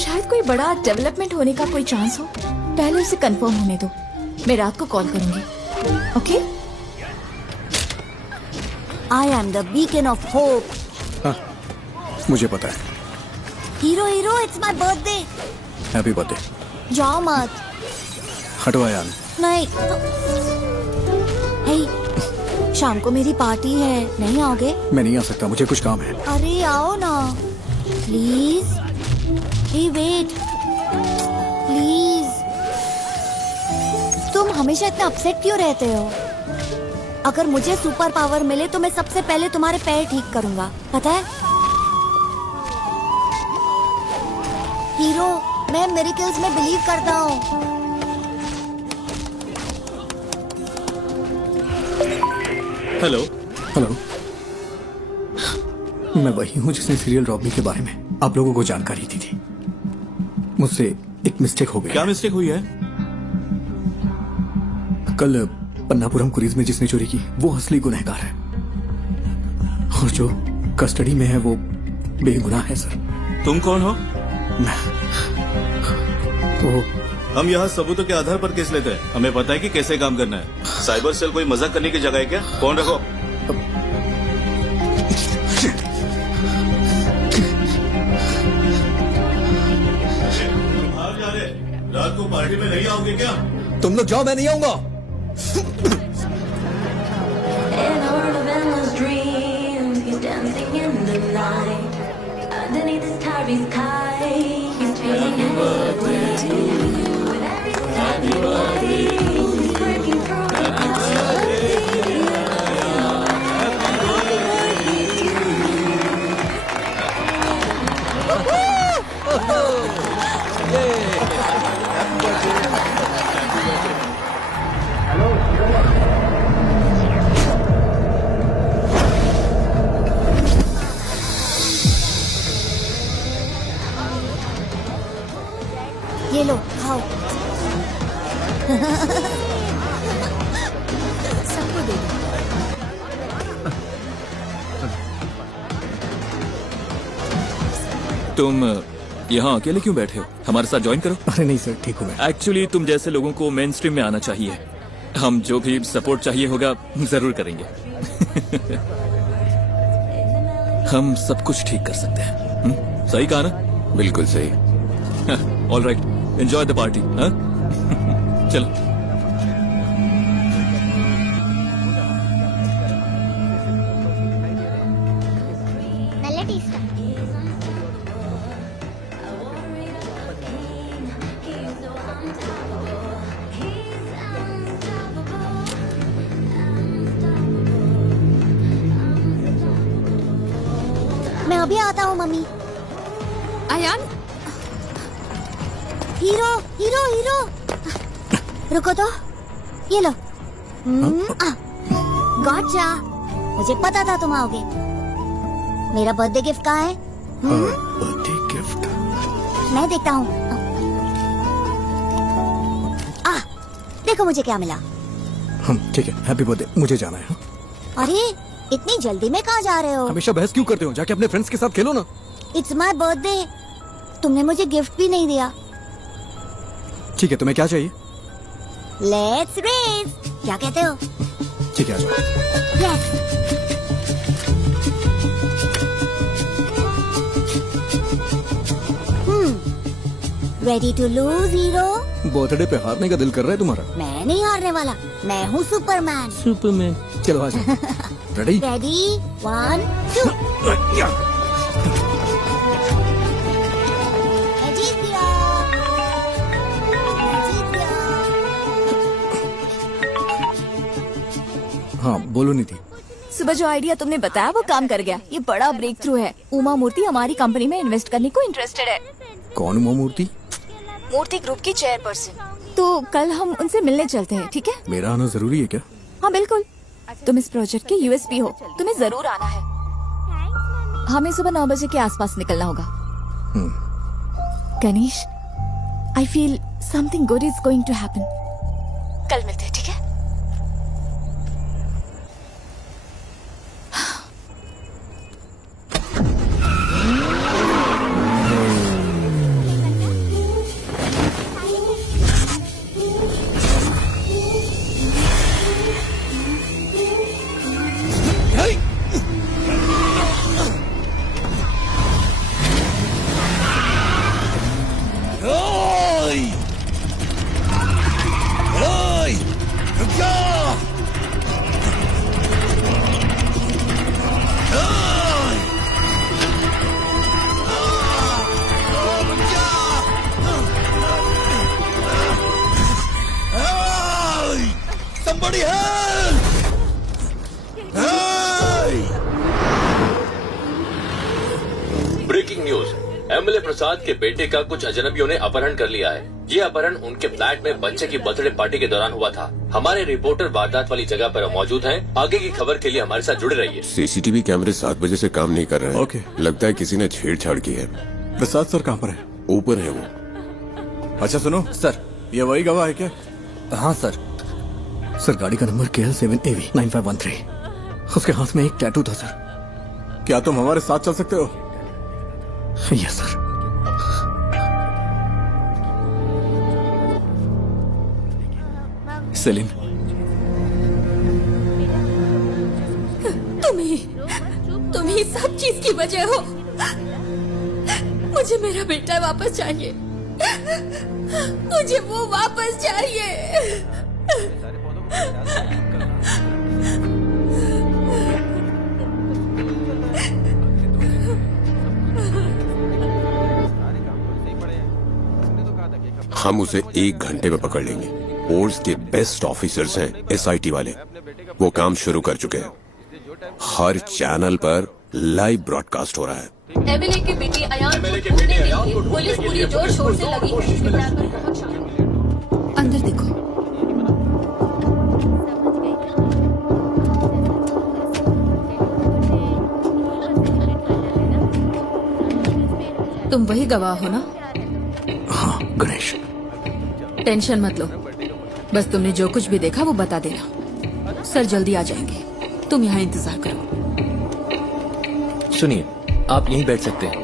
शायद कोई बड़ा डेवलपमेंट होने का कोई चांस हो। पहले उसे कंफर्म होने दो। मैं रात को कॉल करूंगी। Okay? I am the beacon of hope. हाँ, मुझे पता है। Hero, it's my birthday. Happy birthday. जाओ मत। हटो यार। नहीं। हे, शाम को मेरी पार्टी है, नहीं आओगे? मैं नहीं आ सकता, मुझे कुछ काम है। अरे आओ ना प्लीज। Hey wait please. तुम हमेशा इतना अपसेट क्यों रहते हो? अगर मुझे सुपर पावर मिले तो मैं सबसे पहले तुम्हारे पैर ठीक करूंगा, पता है? हीरो, मैं मिरेकल्स में बिलीव करता हूँ। हेलो। हेलो, मैं वही हूँ जिसने सीरियल रॉबरी के बारे में आप लोगों को जानकारी दी थी। मुझसे एक मिस्टेक हो गई। क्या मिस्टेक हुई है? कल पन्नापुरम क्रूज में जिसने चोरी की वो असली गुनहगार है, और जो कस्टडी में है वो बेगुनाह है सर। तुम कौन हो? वो हम यहाँ सबूतों के आधार पर केस लेते हैं। हमें पता है कि कैसे काम करना है। साइबर सेल कोई मजाक करने की जगह है क्या? फोन रखो। बाहर जा रहे, रात को पार्टी में नहीं आओगे क्या? तुम लोग जाओ, मैं नहीं आऊंगा। ये लो खाओ। सबको दे दो। तुम यहाँ अकेले क्यों बैठे हो? हमारे साथ ज्वाइन करो। अरे नहीं सर, ठीक हूँ मैं। एक्चुअली तुम जैसे लोगों को मेन स्ट्रीम में आना चाहिए। हम जो भी सपोर्ट चाहिए होगा जरूर करेंगे। हम सब कुछ ठीक कर सकते हैं। सही कहा ना? बिल्कुल सही। All right, enjoy the party. चलो। मैं अभी आता हूँ मम्मी। आयान, हीरो हीरो हीरो, रुको तो, ये लो। गॉटचा, मुझे पता था तुम आओगे। मेरा बर्थडे गिफ्ट कहाँ है? बर्थडे गिफ्ट मैं देखता हूँ। देखो मुझे क्या मिला। ठीक है, हैप्पी बर्थडे। मुझे जाना है। अरे इतनी जल्दी में कहाँ जा रहे हो? हमेशा बहस क्यों करते हो? जाके अपने फ्रेंड्स के साथ खेलो ना। इट्स माय बर्थडे, तुमने मुझे गिफ्ट भी नहीं दिया। ठीक है, तुम्हें क्या चाहिए? लेट्स रेस, क्या कहते हो? ठीक है, आ जाओ। Yes. Ready to lose hero? Birthday पे हारने का दिल कर रहा है तुम्हारा? मैं नहीं हारने वाला, मैं हूँ सुपरमैन। सुपरमैन। चलो आ जाओ। रेडी? रेडी, 1 2। मैं जीत गया। हाँ बोलो निधि। सुबह जो आइडिया तुमने बताया वो काम कर गया। ये बड़ा ब्रेक थ्रू है। उमा मूर्ति हमारी कंपनी में इन्वेस्ट करने को इंटरेस्टेड है। कौन उमा मूर्ति? मूर्ति ग्रुप की चेयरपर्सन। तो कल हम उनसे मिलने चलते हैं, ठीक है? मेरा आना जरूरी है क्या? हाँ बिल्कुल, तुम इस प्रोजेक्ट के यूएसपी हो, तुम्हें जरूर आना है। हमें सुबह 9 बजे के आसपास निकलना होगा। Ganesh, I feel something good is going to happen. कल मिलते हैं, ठीक है? Somebody help! Breaking news, MLA Prasad के बेटे का कुछ अजनबियों ने अपहरण कर लिया है। ये अपहरण उनके फ्लैट में बच्चे की बर्थडे पार्टी के दौरान हुआ था। हमारे रिपोर्टर वारदात वाली जगह पर मौजूद हैं। आगे की खबर के लिए हमारे साथ जुड़े रहिए। सीसीटीवी कैमरे 7 बजे से काम नहीं कर रहे हैं। ओके। लगता है किसी ने छेड़छाड़ की है। प्रसाद सर कहाँ पर है? ऊपर है वो। अच्छा सुनो सर, ये वही गवाह है क्या? हाँ सर। सर गाड़ी का नंबर KL7AV 9513। उसके हाथ में एक टैटू था सर। क्या तुम हमारे साथ चल सकते हो? Yes sir. सेलिन, तुम ही सब चीज की वजह हो। मुझे मेरा बेटा वापस चाहिए। मुझे वो वापस चाहिए। हम उसे 1 घंटे में पकड़ लेंगे। फोर्स के बेस्ट ऑफिसर्स हैं SIT वाले। वो काम शुरू कर चुके हैं। हर चैनल पर लाइव ब्रॉडकास्ट हो रहा है। एमएलए की बेटी अयान को ढूंढने के लिए पुलिस पूरी जोर शोर से लगी है। अंदर देखो। तुम वही गवाह हो ना? हाँ गणेश। टेंशन मत लो, बस तुमने जो कुछ भी देखा वो बता देना। सर जल्दी आ जाएंगे, तुम यहाँ इंतजार करो। सुनिए, आप यहीं बैठ सकते हैं।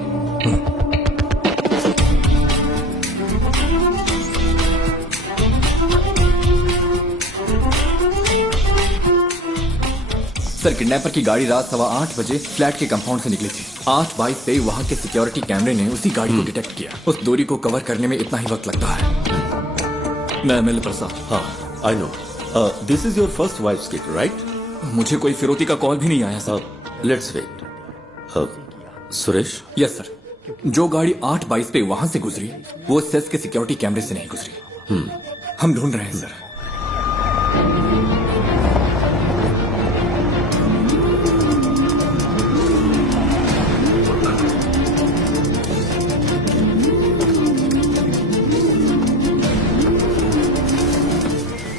सर, किडनैपर की गाड़ी रात 8:15 बजे फ्लैट के कंपाउंड से निकली थी। 8:22 पे वहाँ के सिक्योरिटी कैमरे ने उसी गाड़ी को डिटेक्ट किया। उस दूरी को कवर करने में इतना ही वक्त लगता है। मैं एमएलए प्रसाद। हाँ, I know. This is your first wife's kit, right? मुझे कोई फिरौती का कॉल भी नहीं आया sir. Let's wait. Suresh? Yes sir. जो गाड़ी 8:22 पे वहां से गुजरी वो सेस के सिक्योरिटी कैमरे से नहीं गुजरी। हम ढूंढ रहे हैं सर।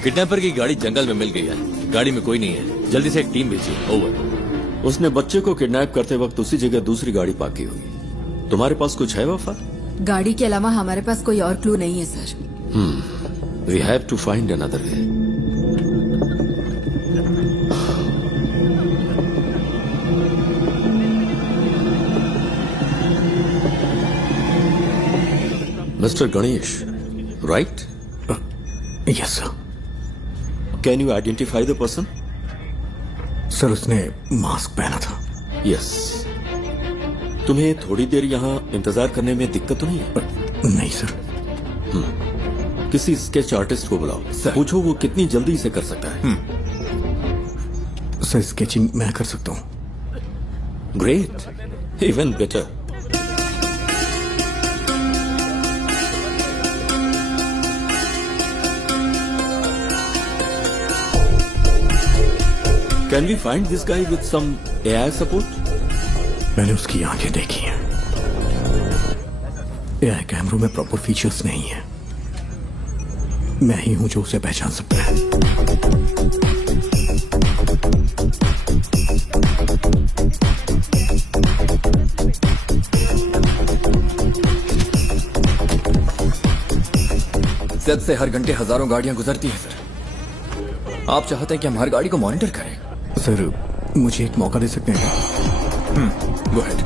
किडनैपर की गाड़ी जंगल में मिल गई है। गाड़ी में कोई नहीं है। जल्दी से एक टीम भेजिए। ओवर। उसने बच्चे को किडनैप करते वक्त उसी जगह दूसरी गाड़ी पार्क की होगी। तुम्हारे पास कुछ है वफा? गाड़ी के अलावा हमारे पास कोई और क्लू नहीं है sir. We have to find another way. Mister Ganesh, right? Yes sir. Can you identify the person? Sir, उसने मास्क पहना था। यस। तुम्हें थोड़ी देर यहाँ इंतजार करने में दिक्कत तो नहीं है? नहीं सर। किसी स्केच आर्टिस्ट को बुलाओ। पूछो वो कितनी जल्दी इसे कर सकता है। सर, स्केचिंग मैं कर सकता हूँ। Great, even better. Can we find this guy with some AI support? मैंने उसकी आंखें देखी हैं। AI कैमरों में प्रॉपर फीचर्स नहीं है। मैं ही हूं जो उसे पहचान सकता है। सेट से हर घंटे हजारों गाड़ियां गुजरती हैं सर। आप चाहते हैं कि हम हर गाड़ी को मॉनिटर करें? सर, मुझे एक मौका दे सकते हैं क्या? Go ahead.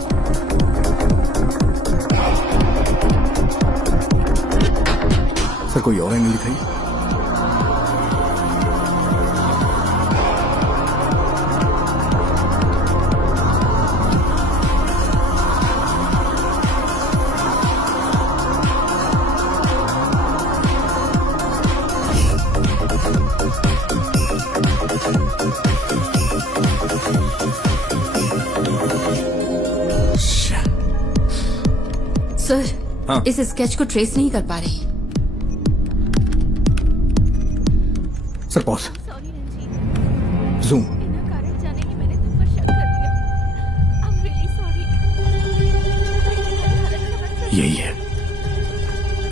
सर, कोई और एंगल दिखाई? हाँ। इस स्केच को ट्रेस नहीं कर पा रही। Sir pause, zoom. यही है,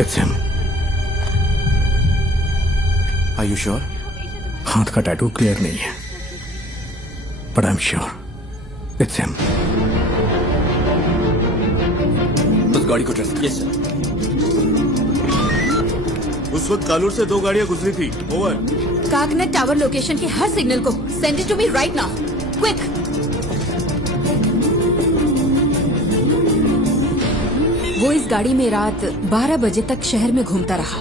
it's him. Are you sure? हाथ का टैटू क्लियर नहीं है, but I am sure it's him. उस गाड़ी को ट्रेस। Yes sir. उस वक्त कालूर से 2 गाड़ियां गुजरी थी। ओवर। कागनेट टावर लोकेशन के हर सिग्नल को send it to me right now, quick. वो इस गाड़ी में रात 12 बजे तक शहर में घूमता रहा।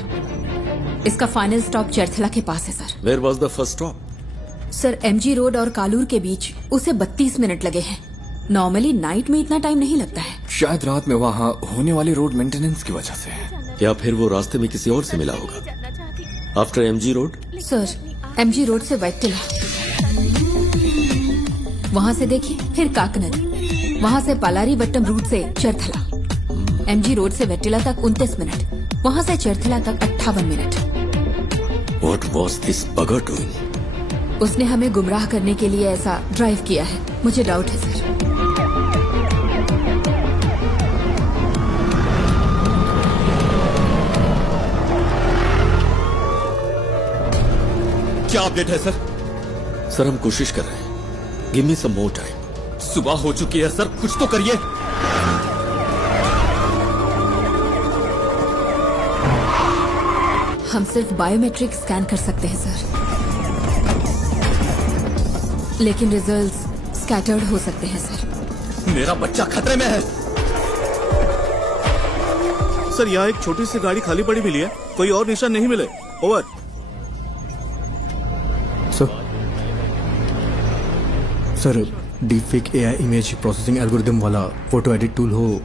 इसका फाइनल स्टॉप चरथला के पास है सर। Where was the first stop? Sir MG road और कालूर के बीच उसे 32 मिनट लगे हैं। नॉर्मली नाइट में इतना टाइम नहीं लगता है। शायद रात में वहाँ होने वाले रोड मेंटेनेंस की वजह से। या फिर वो रास्ते में किसी और से मिला होगा। After MG road? Sir MG road से वैटिला, वहाँ से देखिए, फिर काकनद, वहाँ से पालारी वट्टम रूट से चरथला। एमजी रोड से वैटिला तक 29 मिनट, वहाँ से चरथला तक 58 minute. What was this bugger doing? उसने हमें गुमराह करने के लिए ऐसा ड्राइव किया है। मुझे डाउट है सर। क्या अपडेट है सर? सर हम कोशिश कर रहे हैं। गिव मी सम मोर टाइम। सुबह हो चुकी है सर, कुछ तो करिए। हम सिर्फ बायोमेट्रिक स्कैन कर सकते हैं सर, लेकिन रिजल्ट्स स्कैटर्ड हो सकते हैं सर। मेरा बच्चा खतरे में है। सर यहाँ एक छोटी सी गाड़ी खाली पड़ी मिली है, कोई और निशान नहीं मिले। Over. Sir deepfake AI image processing algorithm वाला फोटो एडिट टूल हो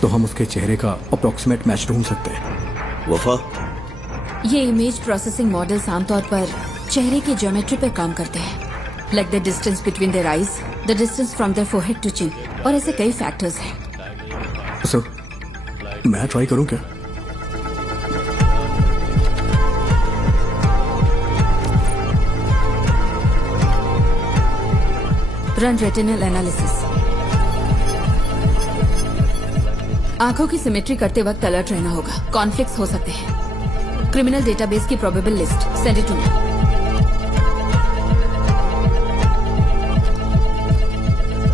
तो हम उसके चेहरे का अप्रोक्सीमेट मैच ढूंढ सकते हैं। वफा, ये इमेज प्रोसेसिंग मॉडल्स आमतौर पर चेहरे की ज्योमेट्री पर काम करते हैं, like the distance between their eyes, the distance from their forehead to chin, और ऐसे कई फैक्टर्स हैं। सर मैं ट्राई करूं क्या? Run retinal analysis. आंखों की सिमेट्री करते वक्त अलर्ट रहना होगा, कॉन्फ्लिक्ट्स हो सकते हैं। क्रिमिनल डेटाबेस की probable list send it to me.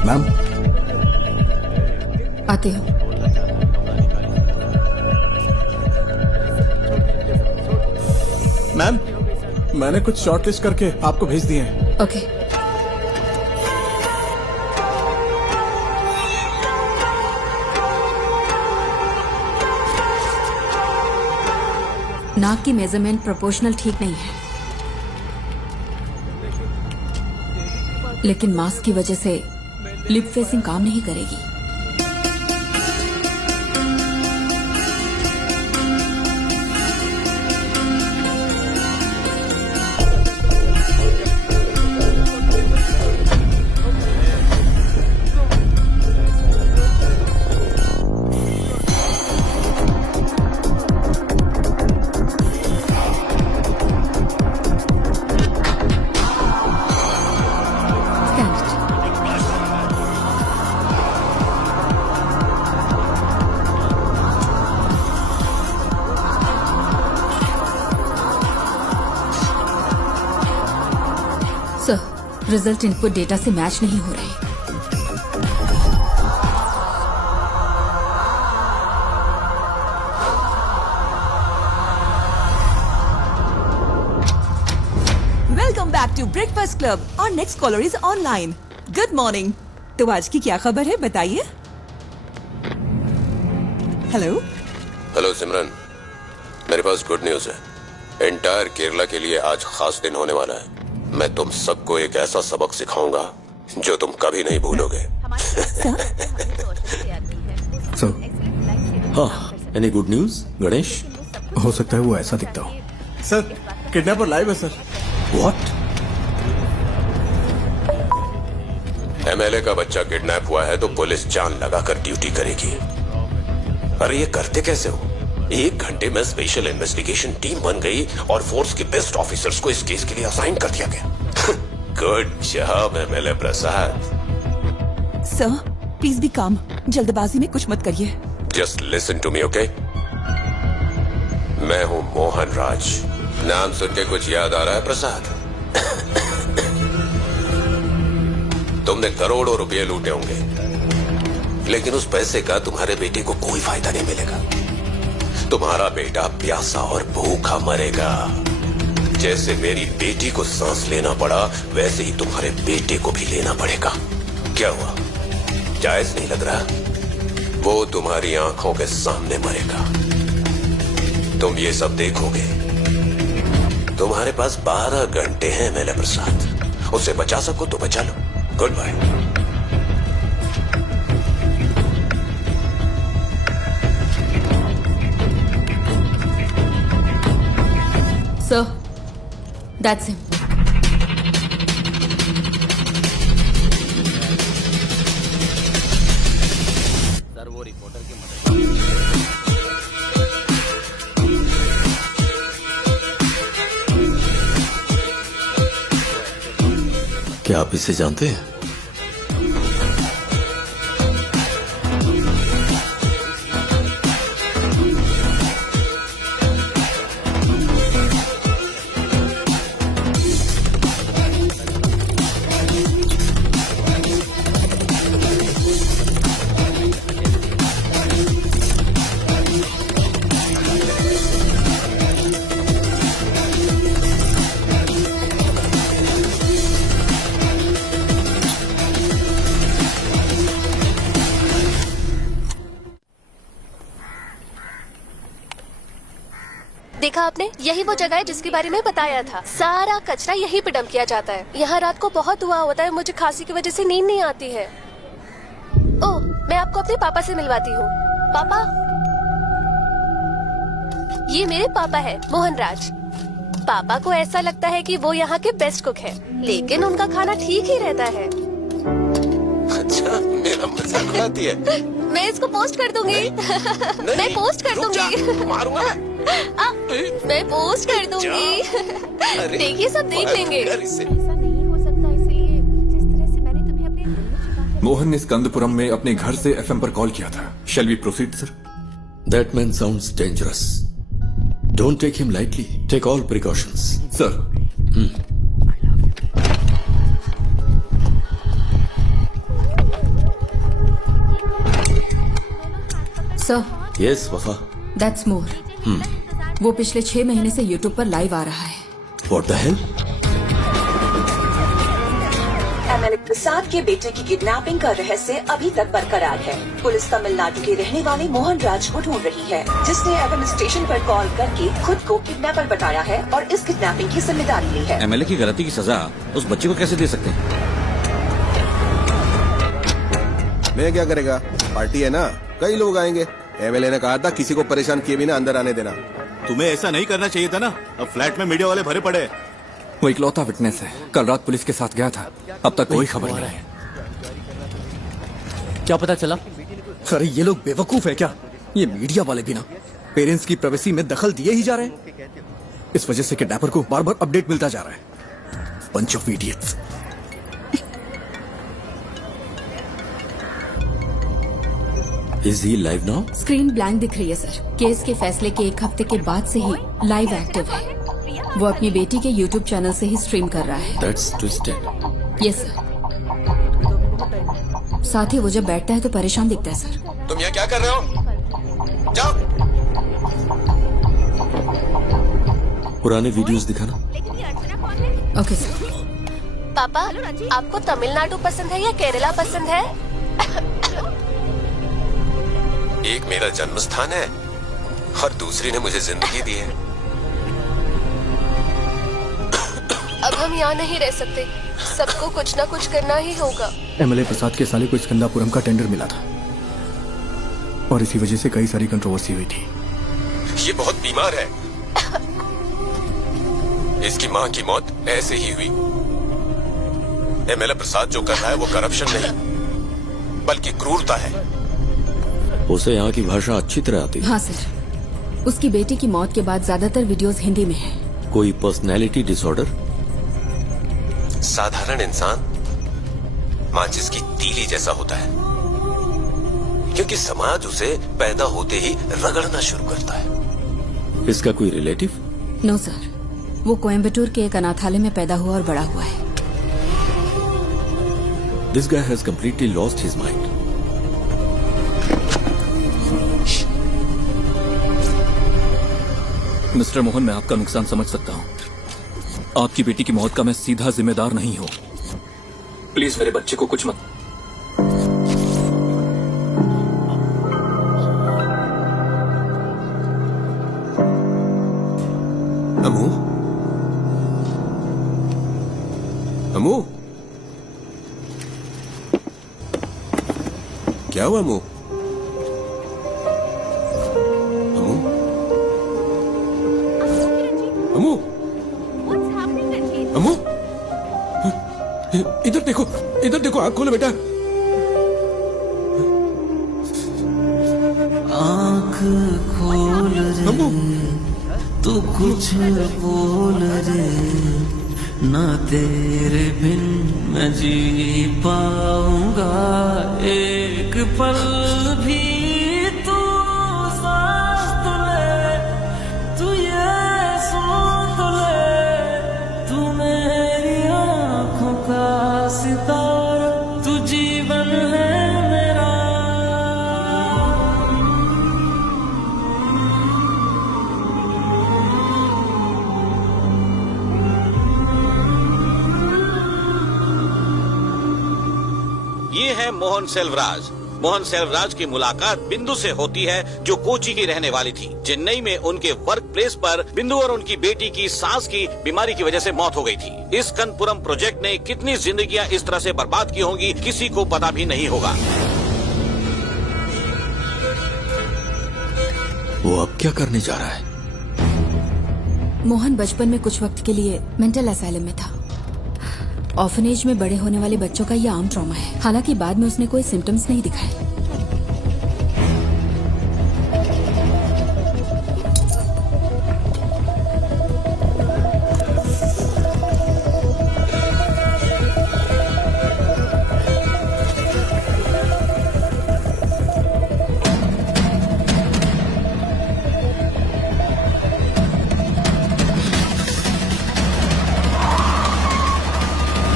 Ma'am आते हो? मैम मैंने कुछ शॉर्टलिस्ट करके आपको भेज दिए हैं। ओके। नाक की मेजरमेंट प्रोपोर्शनल ठीक नहीं है, लेकिन मास्क की वजह से लिप फेसिंग काम नहीं करेगी। रिजल्ट इनपुट डेटा से मैच नहीं हो रहे। Welcome back to breakfast club. और next caller is online. Good morning. तो आज की क्या खबर है, बताइए। हेलो। हेलो सिमरन, मेरे पास गुड न्यूज है। एंटायर केरला के लिए आज खास दिन होने वाला है। मैं तुम सबको एक ऐसा सबक सिखाऊंगा जो तुम कभी नहीं भूलोगे। हाँ, एनी गुड न्यूज गणेश? हो सकता है वो ऐसा दिखता हो। सर किडनैपर लाइव है सर। व्हाट? एमएलए का बच्चा किडनैप हुआ है तो पुलिस जान लगाकर ड्यूटी करेगी। अरे ये करते कैसे हो? 1 घंटे में स्पेशल इन्वेस्टिगेशन टीम बन गई और फोर्स के बेस्ट ऑफिसर्स को इस केस के लिए असाइन कर दिया गया। Good job MLA Prasad. Sir please be calm, जल्दबाजी में कुछ मत करिए। Just listen to me, okay? मैं हूं मोहन राज। नाम सुन के कुछ याद आ रहा है प्रसाद? तुमने करोड़ों रुपए लूटे होंगे, लेकिन उस पैसे का तुम्हारे बेटे को कोई फायदा नहीं मिलेगा। तुम्हारा बेटा प्यासा और भूखा मरेगा। जैसे मेरी बेटी को सांस लेना पड़ा, वैसे ही तुम्हारे बेटे को भी लेना पड़ेगा। क्या हुआ, जायज नहीं लग रहा? वो तुम्हारी आंखों के सामने मरेगा, तुम ये सब देखोगे। तुम्हारे पास 12 घंटे हैं एमएलए प्रसाद, उसे बचा सको तो बचा लो। Good bye. Sir, that's him. Sir वो रिपोर्टर की मदद। क्या आप इसे जानते हैं? देखा आपने, यही वो जगह है जिसके बारे में बताया था। सारा कचरा यहीं पे डंप किया जाता है। यहाँ रात को बहुत धुआं होता है, मुझे खांसी की वजह से नींद नहीं आती है। ओह, मैं आपको अपने पापा से मिलवाती हूँ। पापा, ये मेरे पापा है, मोहन राज। पापा को ऐसा लगता है कि वो यहाँ के बेस्ट कुक है, लेकिन उनका खाना ठीक ही रहता है। अच्छा, मेरा मजाक उड़ाती है। मैं इसको पोस्ट कर दूंगी। मैं पोस्ट कर दूंगी। मारूंगा। मैं पोस्ट कर दूंगी। देखिए, सब देख लेंगे। मोहन ने स्कंदपुरम में अपने घर से एफएम पर कॉल किया था। Shall we proceed sir? That man sounds dangerous. Don't take him lightly. Take all precautions. Sir. Sir. Yes, Wafa. That's more. वो पिछले 6 महीने से YouTube पर लाइव आ रहा है। What the hell? MLA Prasad के बेटे की किडनैपिंग का रहस्य अभी तक बरकरार है। पुलिस तमिलनाडु के रहने वाले मोहन राज को ढूंढ रही है, जिसने एफएम स्टेशन पर कॉल करके खुद को किडनैपर बताया है और इस किडनैपिंग की जिम्मेदारी ली है। एमएलए की गलती की सजा उस बच्चे को कैसे दे सकते हैं? मैं क्या करेगा, पार्टी है ना, कई लोग आएंगे। एमएलए ने कहा था किसी को परेशान किए बिना अंदर आने देना। तुम्हें ऐसा नहीं करना चाहिए था ना। अब फ्लैट में मीडिया वाले भरे पड़े। वो इकलौता विटनेस है, कल रात पुलिस के साथ गया था, अब तक कोई खबर नहीं है। क्या पता चला? अरे ये लोग बेवकूफ है क्या? ये मीडिया वाले भी ना पेरेंट्स की प्राइवेसी में दखल दिए ही जा रहे हैं। इस वजह से किडनैपर को बार बार अपडेट मिलता जा रहा है। Bunch of idiots. Is he live now? Screen blank दिख रही है सर। केस के फैसले के 1 हफ्ते के बाद से ही लाइव एक्टिव है। वो अपनी बेटी के YouTube चैनल से ही स्ट्रीम कर रहा है। That's twisted. Yes sir. साथ ही वो जब बैठता है तो परेशान दिखता है सर। तुम यहाँ क्या कर रहे हो? जाओ। पुराने वीडियोस दिखाना। Okay sir. पापा, आपको तमिलनाडु पसंद है या केरला पसंद है? एक मेरा जन्म स्थान है और दूसरी ने मुझे जिंदगी दी है। अब हम यहाँ नहीं रह सकते, सबको कुछ ना कुछ करना ही होगा। एमएलए प्रसाद के साले को स्कंदापुरम का टेंडर मिला था और इसी वजह से कई सारी कंट्रोवर्सी हुई थी। ये बहुत बीमार है। इसकी माँ की मौत ऐसे ही हुई। एमएलए प्रसाद जो कर रहा है वो करप्शन नहीं बल्कि क्रूरता है। उसे यहाँ की भाषा अच्छी तरह आती है। हाँ सर, उसकी बेटी की मौत के बाद ज्यादातर वीडियोस हिंदी में हैं। कोई पर्सनैलिटी डिसऑर्डर? साधारण इंसान माचिस की तीली जैसा होता है, क्योंकि समाज उसे पैदा होते ही रगड़ना शुरू करता है। इसका कोई रिलेटिव? नो सर, वो कोयम्बटूर के एक अनाथालय में पैदा हुआ और बड़ा हुआ है। This guy has completely lost his mind. Mister Mohan, मैं आपका नुकसान समझ सकता हूँ। आपकी बेटी की मौत का मैं सीधा जिम्मेदार नहीं हूँ। प्लीज मेरे बच्चे को कुछ मत। अमू, अमू, क्या हुआ अमू? अमू, अमू, अमू, इधर देखो, इधर देखो, आँख खोलो बेटा। आँख खोल रे, तू कुछ बोल रे, ना तेरे बिन मैं जी पाऊंगा एक पल भी। तू सांस तो ले, तू ये सुन तो ले, तू मेरी आँखों का सितारा, तू जीवन है मेरा। ये है मोहन सेल्वराज। मोहन सेल्वराज की मुलाकात बिंदु से होती है, जो कोची की रहने वाली थी। चेन्नई में उनके वर्क प्लेस पर बिंदु और उनकी बेटी की सांस की बीमारी की वजह से मौत हो गई थी। इस कनपुरम प्रोजेक्ट ने कितनी जिंदगियां इस तरह से बर्बाद की होंगी, किसी को पता भी नहीं होगा। वो अब क्या करने जा रहा है? मोहन बचपन में कुछ वक्त के लिए मेंटल असाइलम में था। ऑर्फनेज में बड़े होने वाले बच्चों का यह आम ट्रॉमा है। हालांकि बाद में उसने कोई सिम्टम्स नहीं दिखाए।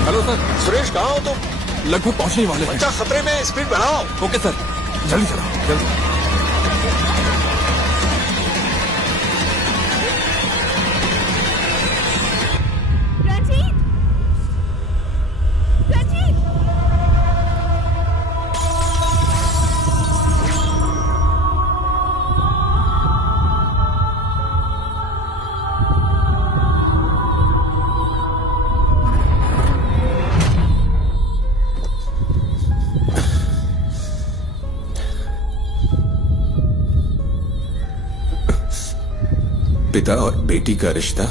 हेलो सर, सुरेश कहाँ हो तुम? लगभग पहुंचने वाले हैं। बच्चा खतरे में, स्पीड बढ़ाओ। ओके सर, जल्दी चलाओ, जल्दी। पिता और बेटी का रिश्ता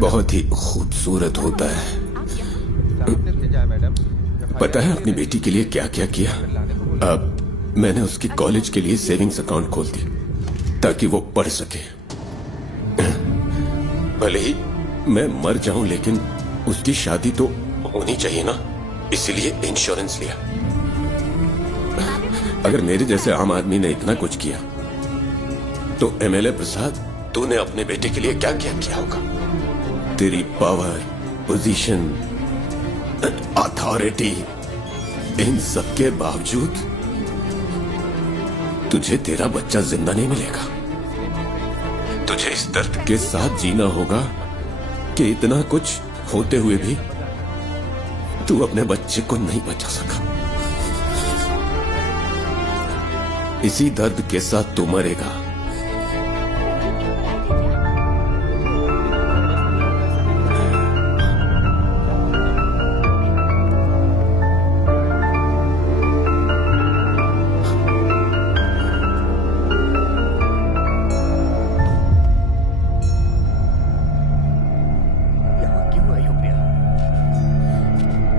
बहुत ही खूबसूरत होता है। पता है अपनी बेटी के लिए क्या क्या किया? अब मैंने उसकी कॉलेज के लिए सेविंग्स अकाउंट खोल दी ताकि वो पढ़ सके। भले ही मैं मर जाऊं, लेकिन उसकी शादी तो होनी चाहिए ना, इसीलिए इंश्योरेंस लिया। अगर मेरे जैसे आम आदमी ने इतना कुछ किया तो एमएलए प्रसाद, तूने अपने बेटे के लिए क्या क्या किया होगा? तेरी पावर, पोजीशन, अथॉरिटी, इन सब के बावजूद तुझे तेरा बच्चा जिंदा नहीं मिलेगा। तुझे इस दर्द के साथ जीना होगा कि इतना कुछ होते हुए भी तू अपने बच्चे को नहीं बचा सका। इसी दर्द के साथ तू मरेगा।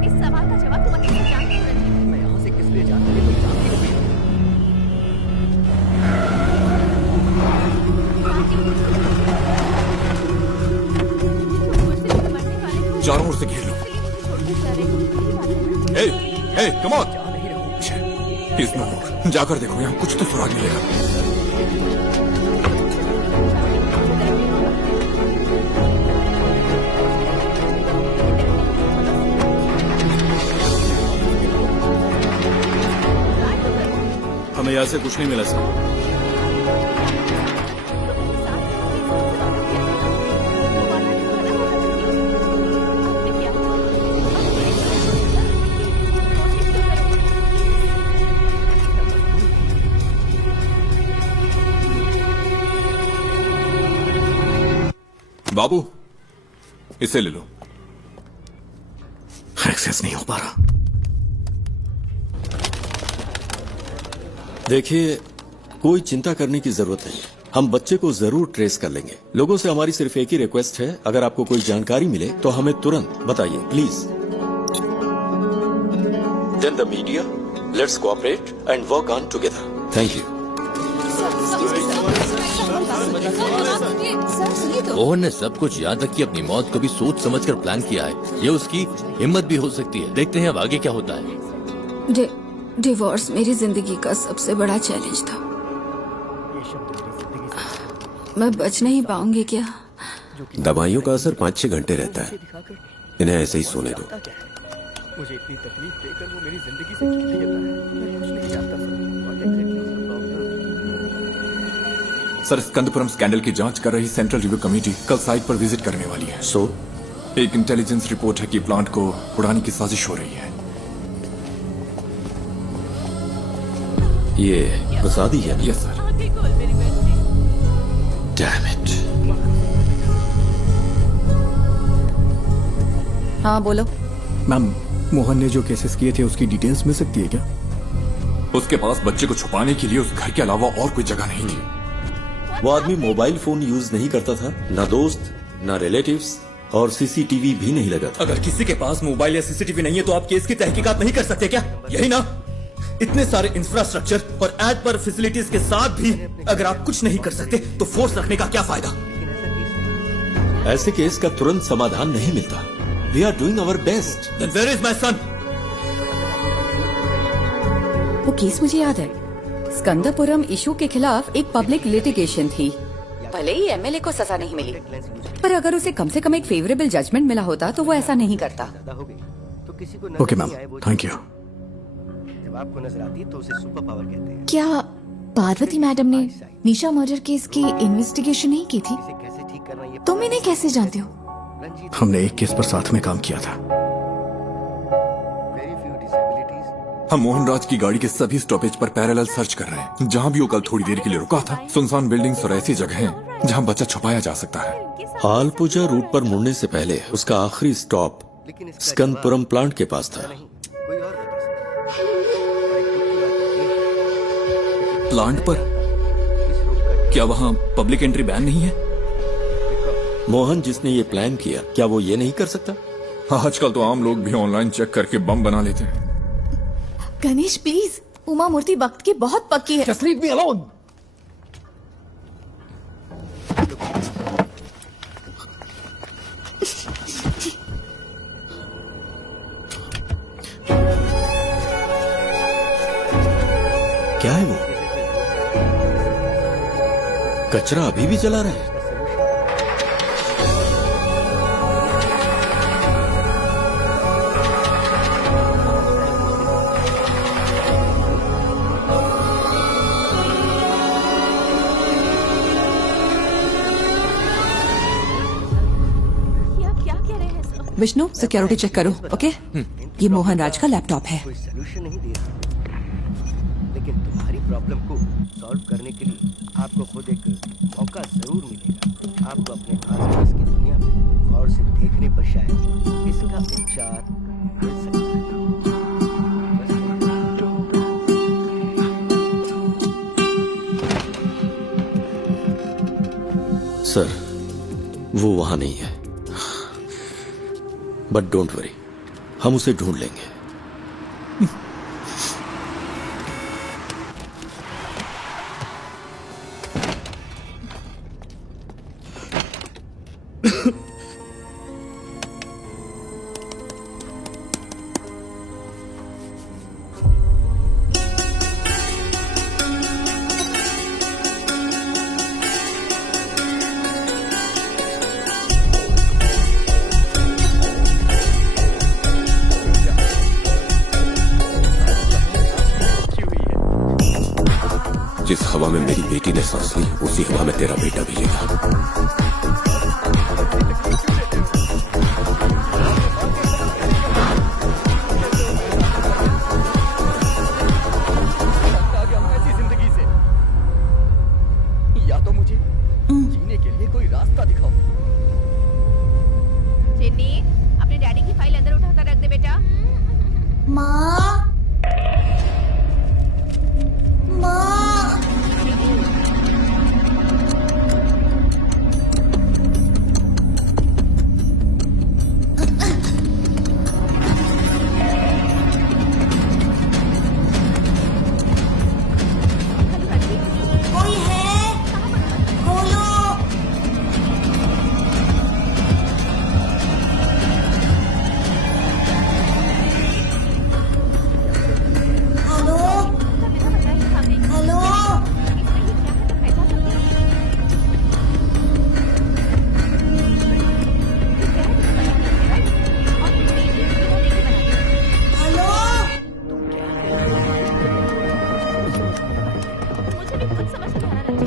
इस सवाल का जवाब तुम अच्छे से जानते हो रंजीत। मैं यहाँ से किस लिए जानती हूँ? चारों ओर से घेर लो। ए, ए, कम ऑन। इस नंबर जाकर देखो, यहाँ कुछ तो सुराग मिलेगा। हमें यहाँ से कुछ नहीं मिला सर। बाबू, इसे ले लो। एक्सेस नहीं हो पा रहा। देखिए, कोई चिंता करने की जरूरत नहीं है। हम बच्चे को जरूर ट्रेस कर लेंगे। लोगों से हमारी सिर्फ एक ही रिक्वेस्ट है, अगर आपको कोई जानकारी मिले तो हमें तुरंत बताइए, please. Then the media, let's cooperate and work on together. Thank you. Mohan ने सब कुछ याद रखी, अपनी मौत को भी सोच समझकर प्लान किया है। ये उसकी हिम्मत भी हो सकती है। देखते हैं अब आगे क्या होता है। डिवोर्स मेरी जिंदगी का सबसे बड़ा चैलेंज था। मैं बच नहीं पाऊंगी क्या? दवाइयों का असर 5-6 घंटे रहता है, इन्हें ऐसे ही सोने दो। मुझे इतनी तकलीफ देकर वो मेरी जिंदगी से खेल लेता है। मैं कुछ नहीं जानता सर, स्कंदपुरम स्कैंडल की जांच कर रही सेंट्रल रिव्यू कमेटी कल साइट पर विजिट करने वाली है। एक इंटेलिजेंस रिपोर्ट है कि प्लांट को उड़ाने की साजिश हो रही है। ये प्रसादी है? Yes sir. Damn it. हाँ बोलो। मैम, मोहन ने जो केसेस किए थे उसकी डिटेल्स मिल सकती है क्या? उसके पास बच्चे को छुपाने के लिए उस घर के अलावा और कोई जगह नहीं थी। वो आदमी मोबाइल फोन यूज नहीं करता था, ना दोस्त, ना रिलेटिव्स, और सीसीटीवी भी नहीं लगा था। अगर किसी के पास मोबाइल या सीसीटीवी नहीं है तो आप केस की तहकीकात नहीं कर सकते क्या? यही ना? इतने सारे इंफ्रास्ट्रक्चर और एड पर फैसिलिटीज के साथ भी अगर आप कुछ नहीं कर सकते तो फोर्स रखने का क्या फायदा? ऐसे केस का तुरंत समाधान नहीं मिलता। We are doing our best. Then where is my son? वो केस मुझे याद है। स्कंदपुरम इशू के खिलाफ एक पब्लिक लिटिगेशन थी। भले ही एमएलए को सजा नहीं मिली, पर अगर उसे कम से कम एक फेवरेबल जजमेंट मिला होता तो वो ऐसा नहीं करता। Okay ma'am, thank you. जब आपको नजर आती है तो उसे सुपर पावर कहते हैं। क्या पार्वती मैडम ने निशा मर्डर केस की इन्वेस्टिगेशन नहीं की थी? तुम इन्हें कैसे जानते हो? हमने एक केस पर साथ में काम किया था। हम मोहन राज की गाड़ी के सभी स्टॉपेज पर पैरेलल सर्च कर रहे हैं। जहाँ भी वो कल थोड़ी देर के लिए रुका था, सुनसान बिल्डिंग्स और ऐसी जगह हैं जहाँ बच्चा छुपाया जा सकता है। आलपुजा रूट पर मुड़ने से पहले उसका आखिरी स्टॉप स्कंदपुरम प्लांट के पास था। प्लांट पर? क्या वहाँ पब्लिक एंट्री बैन नहीं है? मोहन जिसने ये प्लान किया, क्या वो ये नहीं कर सकता? आजकल तो आम लोग भी ऑनलाइन चेक करके बम बना लेते हैं। गणेश प्लीज, उमा मूर्ति वक्त की बहुत पक्की है। Just leave me alone. क्या है वो? कचरा अभी भी जला रहा है। विष्णु, सिक्योरिटी चेक करो, ओके? ये मोहन राज का लैपटॉप है। कोई सलूशन नहीं दे सकता, लेकिन तुम्हारी प्रॉब्लम को सॉल्व करने के लिए आपको खुद एक मौका जरूर मिलेगा। आपको अपने आसपास की दुनिया गौर से देखने पर शायद इसका उपचार मिल सकता है। सर, वो वहां नहीं है, बट डोंट वरी, हम उसे ढूंढ लेंगे। हवा में मेरी बेटी ने सांस ली, उसी हवा में तेरा बेटा भी लेगा।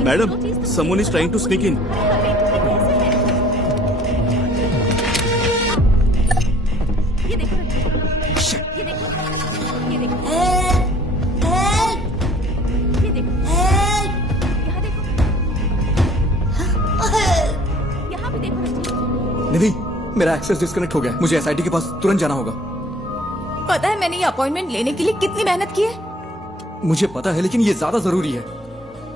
Madam, someone is trying to sneak in. निधि, मेरा एक्सेस डिस्कनेक्ट हो गया। मुझे एसआईटी के पास तुरंत जाना होगा। पता है मैंने ये अपॉइंटमेंट लेने के लिए कितनी मेहनत की है? मुझे पता है, लेकिन ये ज्यादा जरूरी है।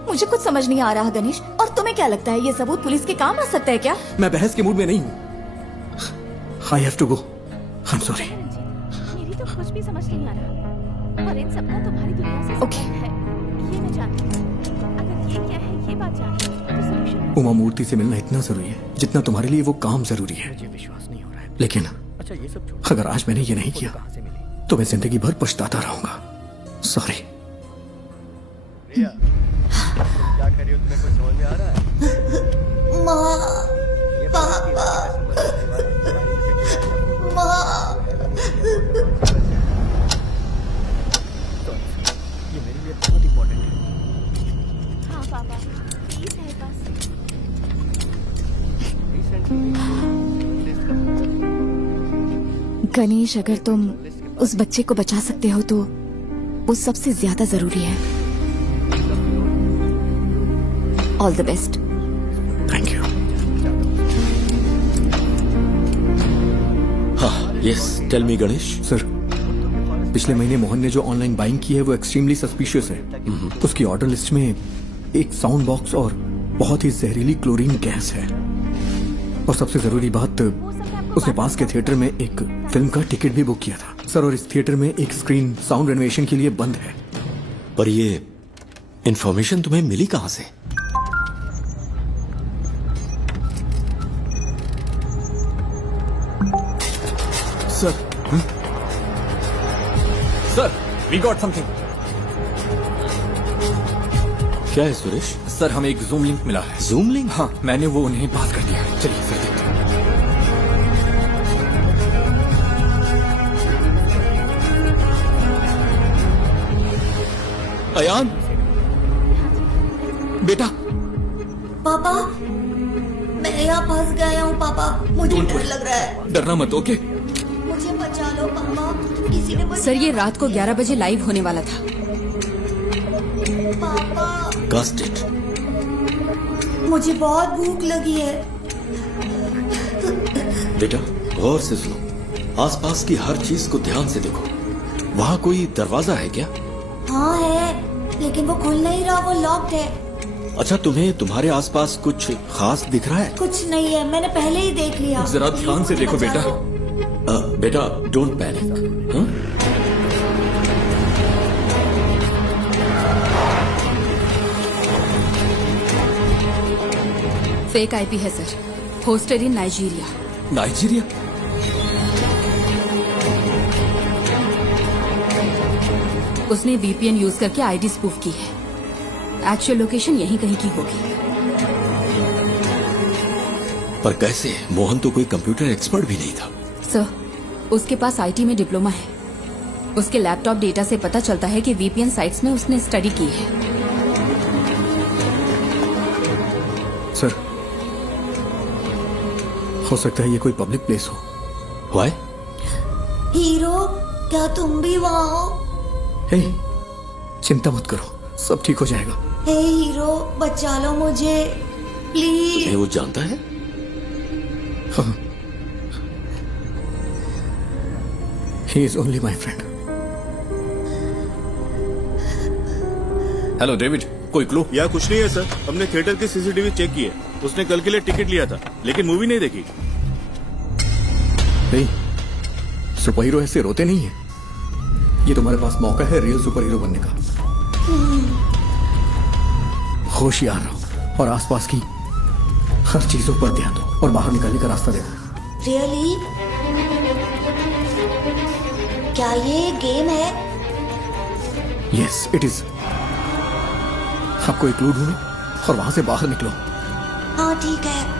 मुझे कुछ समझ नहीं आ रहा गणेश। और तुम्हें क्या लगता है ये सबूत पुलिस के काम आ सकता है क्या? मैं बहस के मूड में नहीं हूँ। I have to go. I'm sorry. मेरी तो कुछ भी समझ नहीं आ रहा, पर इन सबका तुम्हारी दुनिया से संबंध है, ये मैं जानती हूँ। अगर ये क्या है ये बात जानती हूँ तो सॉल्यूशन। उमा मूर्ति से मिलना इतना जरूरी है जितना तुम्हारे लिए वो काम जरूरी है। लेकिन अगर आज मैंने ये नहीं किया तो मैं जिंदगी भर पछताता रहूंगा। सॉरी। क्या कर रही हो, तुम्हें कुछ समझ में आ रहा है? माँ, पापा, माँ। ये मेरे लिए बहुत इम्पोर्टेंट है। हाँ पापा, प्लीज है बस। गणेश, अगर तुम उस बच्चे को बचा सकते हो तो वो सबसे ज्यादा जरूरी है। All the best. Thank you. हाँ, yes, tell me Ganesh. Sir, पिछले महीने मोहन ने जो ऑनलाइन बाइंग की है वो एक्सट्रीमली सस्पिशियस है। उसकी ऑर्डर लिस्ट में एक साउंड बॉक्स और बहुत ही जहरीली क्लोरीन गैस है। और सबसे जरूरी बात, उसने पास के थिएटर में एक फिल्म का टिकट भी बुक किया था सर। और इस थिएटर में एक स्क्रीन साउंड रेनोवेशन के लिए बंद है। पर ये इंफॉर्मेशन तुम्हें मिली कहां से? Sir, sir, we got something. क्या है सुरेश? सर, हमें एक जूम लिंक मिला है। Zoom link? हाँ, मैंने वो उन्हें पास कर दिया है। चलिए सर, देखते हैं। अयान, बेटा। पापा, मैं यहाँ फंस गया हूँ पापा, मुझे डर लग रहा है। डरना मत, ओके? मुझे बचा लो पापा, किसी ने मुझे। सर, ये रात को 11 बजे लाइव होने वाला था। पापा, कास्ट इट। मुझे बहुत भूख लगी है। बेटा, गौर से सुनो, आसपास की हर चीज को ध्यान से देखो। वहाँ कोई दरवाजा है क्या? हाँ है, लेकिन वो खुल नहीं रहा, वो लॉक्ड है। अच्छा, तुम्हें तुम्हारे आसपास कुछ खास दिख रहा है? कुछ नहीं है, मैंने पहले ही देख लिया। जरा ध्यान से देखो बेटा। बेटा, डोंट पैनिक। हाँ? फेक आईपी है सर, होस्टेड इन नाइजीरिया। नाइजीरिया? उसने वीपीएन यूज करके आईडी स्पूफ की है। एक्चुअल लोकेशन यहीं कहीं की होगी। पर कैसे? मोहन तो कोई कंप्यूटर एक्सपर्ट भी नहीं था। सर, उसके पास आईटी में डिप्लोमा है। उसके लैपटॉप डेटा से पता चलता है कि वीपीएन साइट्स में उसने स्टडी की है। हो सकता है ये कोई पब्लिक प्लेस हो। वाई? हीरो, क्या तुम भी वहाँ हो? हे, चिंता मत करो, सब ठीक हो जाएगा। हे हीरो, बचा लो मुझे प्लीज। तुम्हें वो जानता है? हाँ। He is only my friend. Hello David, कोई क्लू? या कुछ नहीं है सर, हमने थिएटर की सीसीटीवी चेक की है। उसने कल के लिए टिकट लिया था लेकिन मूवी नहीं देखी। नहीं, सुपर हीरो ऐसे रोते नहीं है। ये तुम्हारे पास मौका है रियल सुपर हीरो बनने का। होशियार रहो और आसपास की हर चीजों पर ध्यान दो और बाहर निकलने का रास्ता देखो। रियली? क्या ये गेम है? Yes it is. आपको एक क्लू ढूंढो और वहां से बाहर निकलो। हाँ ठीक है।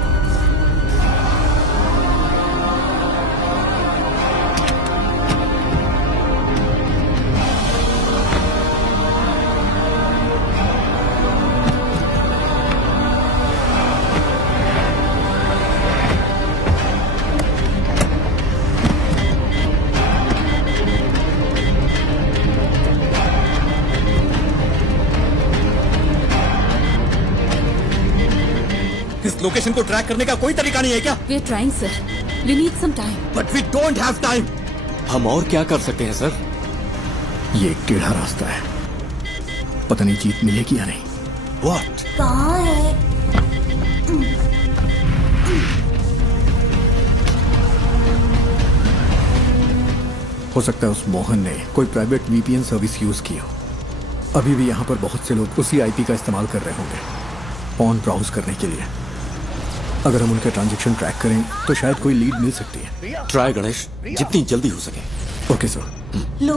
इस लोकेशन को ट्रैक करने का कोई तरीका नहीं है क्या? We are trying sir, we need some time. But we don't have time. हम और क्या कर सकते हैं सर? ये एक टेढ़ा रास्ता है, पता नहीं जीत मिलेगी या नहीं। What? कहाँ है? हो सकता है उस मोहन ने कोई प्राइवेट वीपीएन सर्विस यूज की हो। अभी भी यहाँ पर बहुत से लोग उसी आईपी का इस्तेमाल कर रहे होंगे फोन ब्राउज करने के लिए। अगर हम उनके ट्रांजैक्शन ट्रैक करें तो शायद कोई लीड मिल सकती है। ट्राई गणेश, जितनी जल्दी हो सके। Okay sir. लो,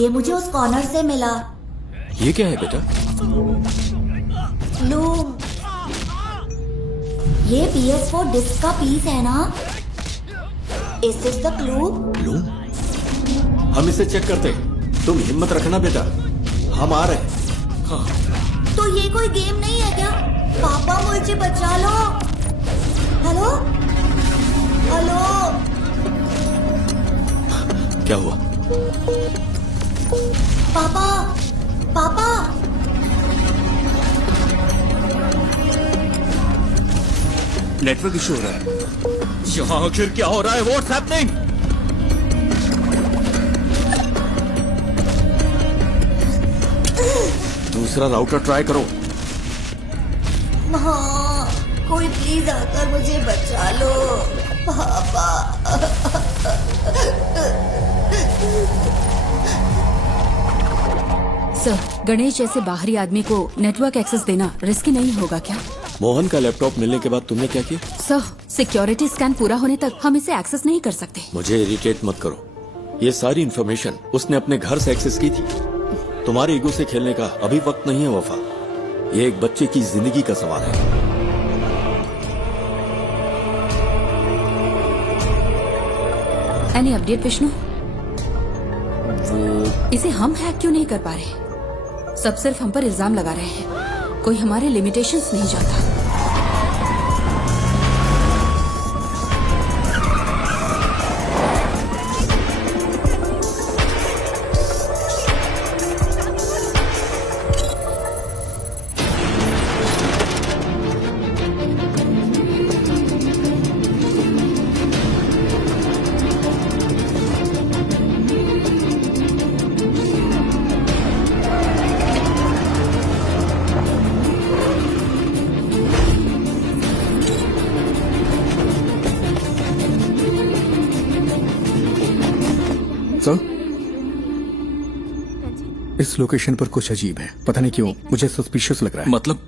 ये मुझे उस कॉर्नर से मिला। ये क्या है बेटा? लो, ये PS4 डिस्क का पीस है ना? Is this the clue? लो, हम इसे चेक करते हैं। तुम हिम्मत रखना बेटा, हम आ रहे हैं। हाँ। तो ये कोई गेम नहीं है क्या? पापा मुझे बचा लो। हेलो हेलो, क्या हुआ? पापा पापा। नेटवर्क इशू हो रहा है। यहाँ आखिर क्या हो रहा है? What's happening? दूसरा राउटर ट्राई करो। हाँ, कोई प्लीज आकर मुझे बचा लो पापा। सर, गणेश जैसे बाहरी आदमी को नेटवर्क एक्सेस देना रिस्की नहीं होगा क्या? मोहन का लैपटॉप मिलने के बाद तुमने क्या किया? सर, सिक्योरिटी स्कैन पूरा होने तक हम इसे एक्सेस नहीं कर सकते। मुझे इरिटेट मत करो। ये सारी इन्फॉर्मेशन उसने अपने घर से एक्सेस की थी। तुम्हारे ईगो से खेलने का अभी वक्त नहीं है वफा। ये एक बच्चे की जिंदगी का सवाल है। Any update Vishnu? वो इसे हम हैक क्यों नहीं कर पा रहे? सब सिर्फ हम पर इल्जाम लगा रहे हैं। कोई हमारे लिमिटेशंस नहीं जानता। इस लोकेशन पर कुछ अजीब है, पता नहीं क्यों मुझे सस्पिशियस लग रहा है। मतलब?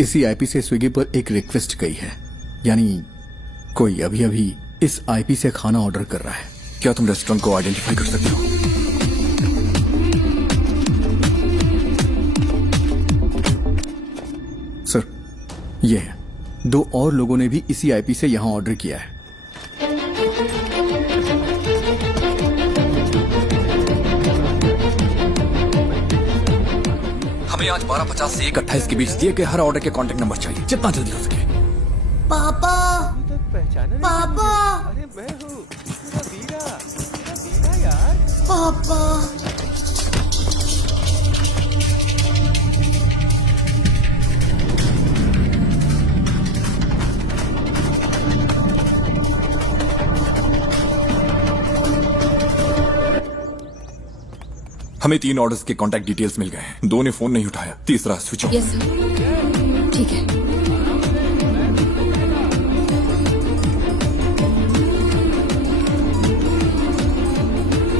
इसी आईपी से स्विगी पर एक रिक्वेस्ट गई है, यानी कोई अभी अभी इस आईपी से खाना ऑर्डर कर रहा है। क्या तुम रेस्टोरेंट को आइडेंटिफाई कर सकते हो? सर, ये है। 2 और लोगों ने भी इसी आईपी से यहां ऑर्डर किया है। हमें हमें आज 12:50 से 1:28 के बीच दिए गए हर ऑर्डर के कॉन्टेक्ट नंबर चाहिए, जितना जल्दी हो सके। पापा पापा मैं हूँ वीरा यार। पापा हमें 3 ऑर्डर्स के कॉन्टैक्ट डिटेल्स मिल गए हैं। 2 ने फोन नहीं उठाया, तीसरा स्विच ऑफ। यस ठीक है।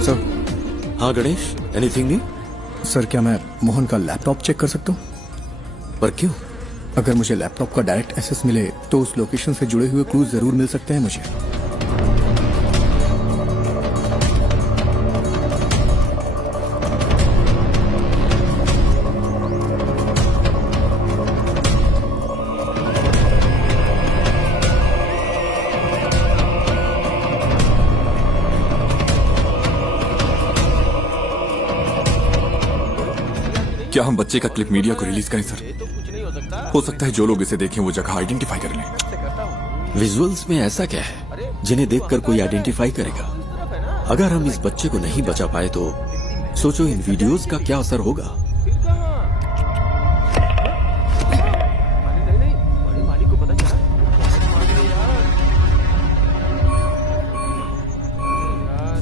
सर। हाँ गणेश, एनीथिंग न्यू? सर क्या मैं मोहन का लैपटॉप चेक कर सकता हूँ? पर क्यों? अगर मुझे लैपटॉप का डायरेक्ट एक्सेस मिले तो उस लोकेशन से जुड़े हुए क्लूज जरूर मिल सकते हैं मुझे। क्या हम बच्चे का क्लिप मीडिया को रिलीज करें सर? हो सकता है जो लोग इसे देखें वो जगह आइडेंटिफाई कर लें। विजुअल्स में ऐसा क्या है जिन्हें देखकर कोई आइडेंटिफाई करेगा? अगर हम इस बच्चे को नहीं बचा पाए तो सोचो इन वीडियोस का क्या असर होगा।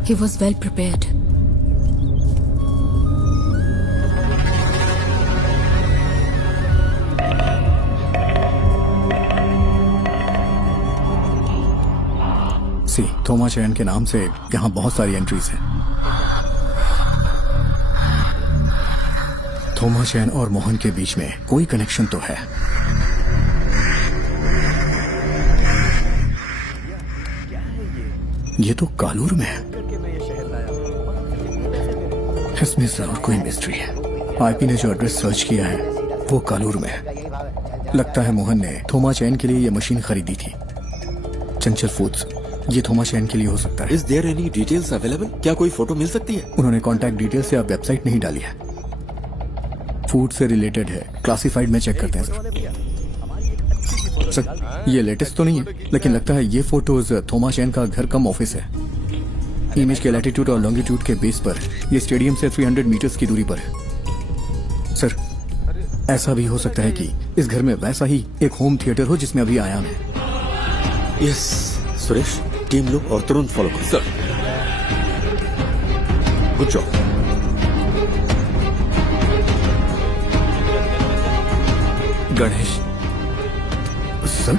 He was well prepared. थोमा चैन के नाम से यहाँ बहुत सारी एंट्रीज हैं। थोमा चैन और मोहन के बीच में कोई कनेक्शन तो है। ये तो कालूर में है। इसमें जरूर कोई मिस्ट्री है। आईपी ने जो एड्रेस सर्च किया है वो कालूर में है। लगता है मोहन ने थोमा चैन के लिए ये मशीन खरीदी थी। चंचल फूड्स, ये थोमा चैन के लिए हो सकता है। Is there any details available? क्या कोई फोटो मिल सकती है? उन्होंने कॉन्टैक्ट डिटेल्स या वेबसाइट नहीं डाली है। फूड से रिलेटेड है, क्लासिफाइड में चेक करते हैं सर। ये लेटेस्ट तो नहीं है, लेकिन लगता है ये फोटोज थोमा चैन का घर कम ऑफिस है। इमेज के लैटिट्यूड और लॉन्गिट्यूड के बेस पर ये स्टेडियम से 300 मीटर्स की दूरी पर है। सर ऐसा भी हो सकता है कि इस घर में वैसा ही एक होम थिएटर हो जिसमें अभी आयाम है। यस सुरेश, टीम लो और तुरंत फॉलो करो। Sir good job. Ganesh sir,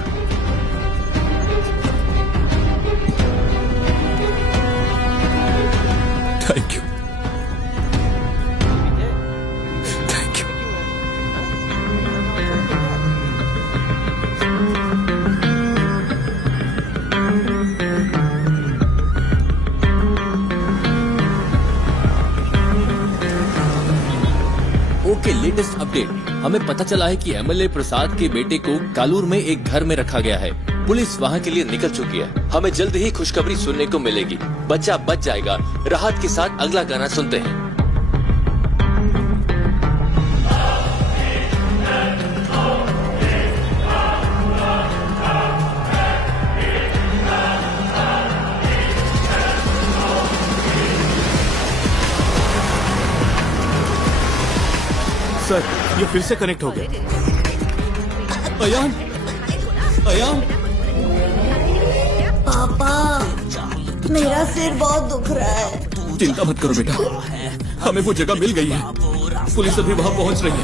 thank you. Thank you. Okay, latest update. हमें पता चला है कि एमएलए प्रसाद के बेटे को कालूर में एक घर में रखा गया है। पुलिस वहां के लिए निकल चुकी है। हमें जल्द ही खुशखबरी सुनने को मिलेगी। बच्चा बच जाएगा। राहत के साथ अगला गाना सुनते हैं। सर ये फिर से कनेक्ट हो गया। अयान, अयान। पापा मेरा सिर बहुत दुख रहा है। चिंता मत करो बेटा, हमें वो जगह मिल गई है। पुलिस अभी वहाँ पहुँच रही है।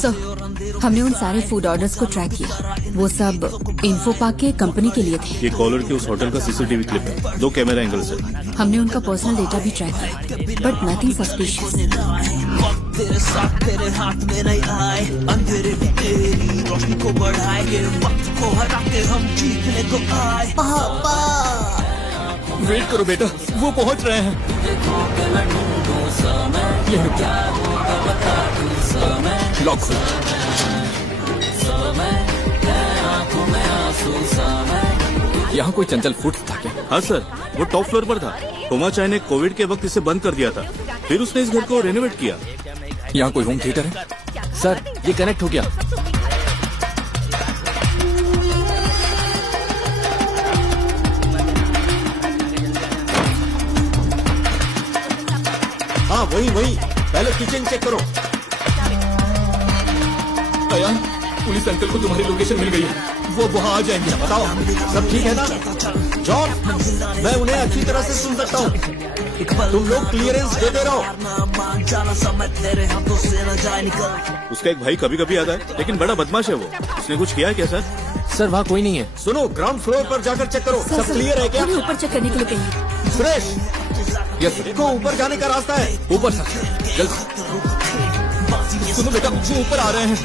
सर हमने उन सारे फूड ऑर्डर्स को ट्रैक किया। वो सब इन्फो पार्क के कंपनी के लिए थे। ये कॉलर के उस होटल का सीसीटीवी क्लिप है। 2 कैमरा एंगल्स है। हमने उनका पर्सनल डेटा भी ट्रैक किया, बट नथिंग सस्पिशियस। तेरे साथ तेरे हाथ में नहीं आए, अंधेरे भी तेरी रोशनी को बढ़ाएंगे, वक्त को हरा के हम जीतने को आए। पापा वेट करो बेटा, वो पहुंच रहे हैं। लॉक खोलो। यहाँ कोई चंचल फूड्स था क्या? हाँ सर, वो टॉप फ्लोर पर था। थोमा चाय ने कोविड के वक्त इसे बंद कर दिया था। फिर उसने इस घर को रेनोवेट किया। यहाँ कोई होम थिएटर है? सर, ये कनेक्ट हो गया। हाँ वही पहले किचन चेक करो। अयान, पुलिस अंकल को तुम्हारी लोकेशन मिल गई है, वो वहाँ आ जाएंगे। बताओ सब ठीक है ना? जॉन, मैं उन्हें अच्छी तरह से सुन सकता हूँ। तुम लोग क्लियरेंस देते रहो। उसका एक भाई कभी कभी आता है, लेकिन बड़ा बदमाश है वो। उसने कुछ किया है क्या सर? सर वहाँ कोई नहीं है। सुनो, ग्राउंड फ्लोर पर जाकर चेक करो। सब क्लियर है क्या? ऊपर चेक करने के लिए कहिए। सुरेश, यस देखो ऊपर जाने का रास्ता है। ऊपर सर, जल्द। सुनो बेटा, वो ऊपर आ रहे हैं।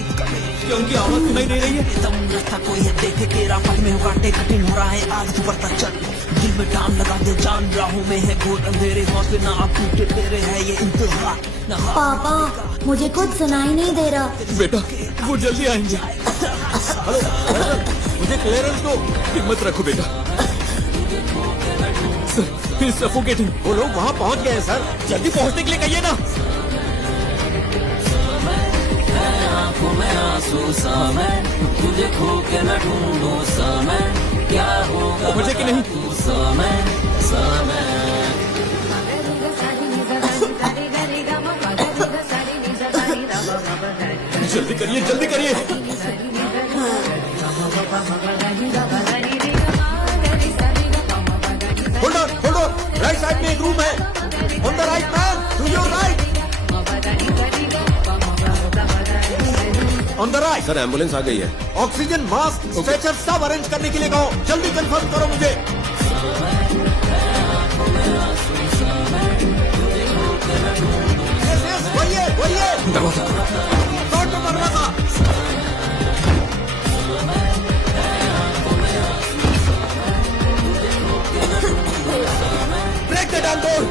क्या उनकी आवाज सुनाई नहीं रही है? कोई है देखे तेरा पग में कांटे कठिन हो रहा है, आग तू बढ़ता चल, दिल में टान लगा दे, जान राहों में है घोर अंधेरे, हौसले ना आप टूटे तेरे है ये इंतहा। पापा, मुझे कुछ सुनाई नहीं दे रहा। बेटा, वो जल्दी आएंगे। हेलो, मुझे क्लियरेंस दो। हिम्मत रखो बेटा। Sir, it's suffocating. वो लोग वहाँ पहुँच गए हैं सर। जल्दी पहुँचने के लिए कहिए ना। आंखों में आंसू सा मैं, तुझे खो के न ढूंढूं सा मैं, क्या होगा मुझे कि नहीं? तू सा मैं। जल्दी करिए, जल्दी करिए। होल्ड ऑन, राइट साइड में एक रूम है। On the right man, to your right. On the right. Sir ambulance आ गई है। ऑक्सीजन मास्क, स्ट्रेचर सब अरेंज करने के लिए कहो। जल्दी कंफर्म करो मुझे। वही है। दरवाजा। Break the damn door.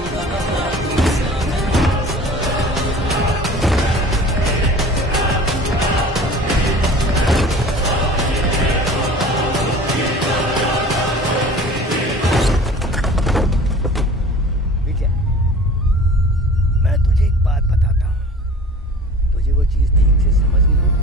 मैं तुझे एक बात बताता हूँ, तुझे वो चीज ठीक से समझ नहीं होगी।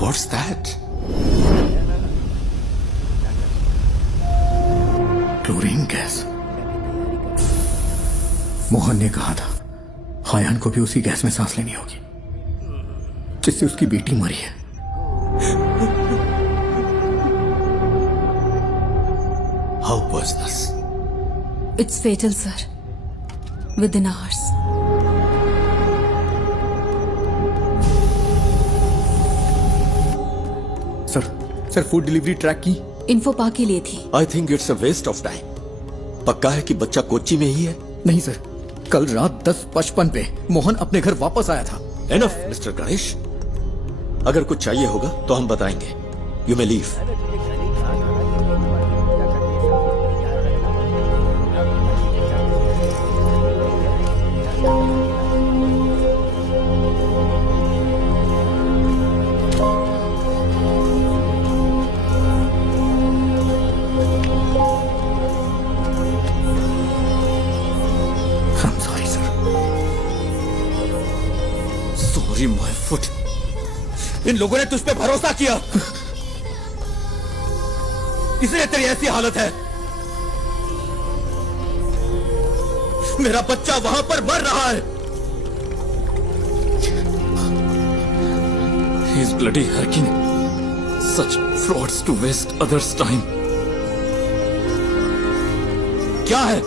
What's that? Chlorine gas. Mohan ने कहा था हायान को भी उसी गैस में सांस लेनी होगी जिससे उसकी बेटी मरी है। How was this? It's fatal, sir. Within hours. Sir food delivery track की इन्फो पा के लिए थी। I think it's a waste of time. पक्का है कि बच्चा कोच्चि में ही है? नहीं सर, कल रात 10:55 पे मोहन अपने घर वापस आया था। Enough, mister Ganesh. अगर कुछ चाहिए होगा तो हम बताएंगे। You may leave. My foot. इन लोगों ने तुझ पे भरोसा किया, इसलिए तेरी ऐसी हालत है। मेरा बच्चा वहां पर मर रहा है। He is bloody hacking such frauds to waste others' time. क्या है?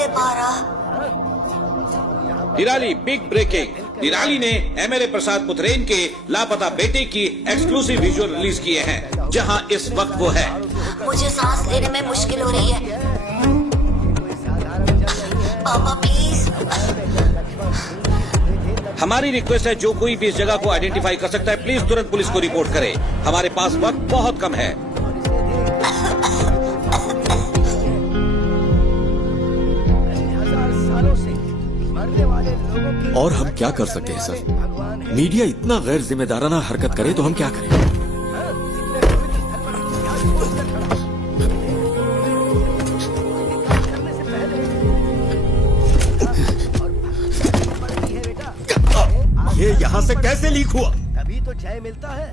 दे पा रहा। निराली बिग ब्रेकिंग। निराली ने एमएलए प्रसाद पुथरेन के लापता बेटे की एक्सक्लूसिव विजुअल रिलीज किए हैं, जहां इस वक्त वो है। मुझे सांस लेने में मुश्किल हो रही है। पापा प्लीज। हमारी रिक्वेस्ट है, जो कोई भी इस जगह को आइडेंटिफाई कर सकता है, प्लीज तुरंत पुलिस को रिपोर्ट करे। हमारे पास वक्त बहुत कम है। और हम क्या कर सकते हैं सर? मीडिया इतना गैर जिम्मेदाराना हरकत करे तो हम क्या करें? ये यहाँ से कैसे लीक हुआ? तभी तो जय मिलता है।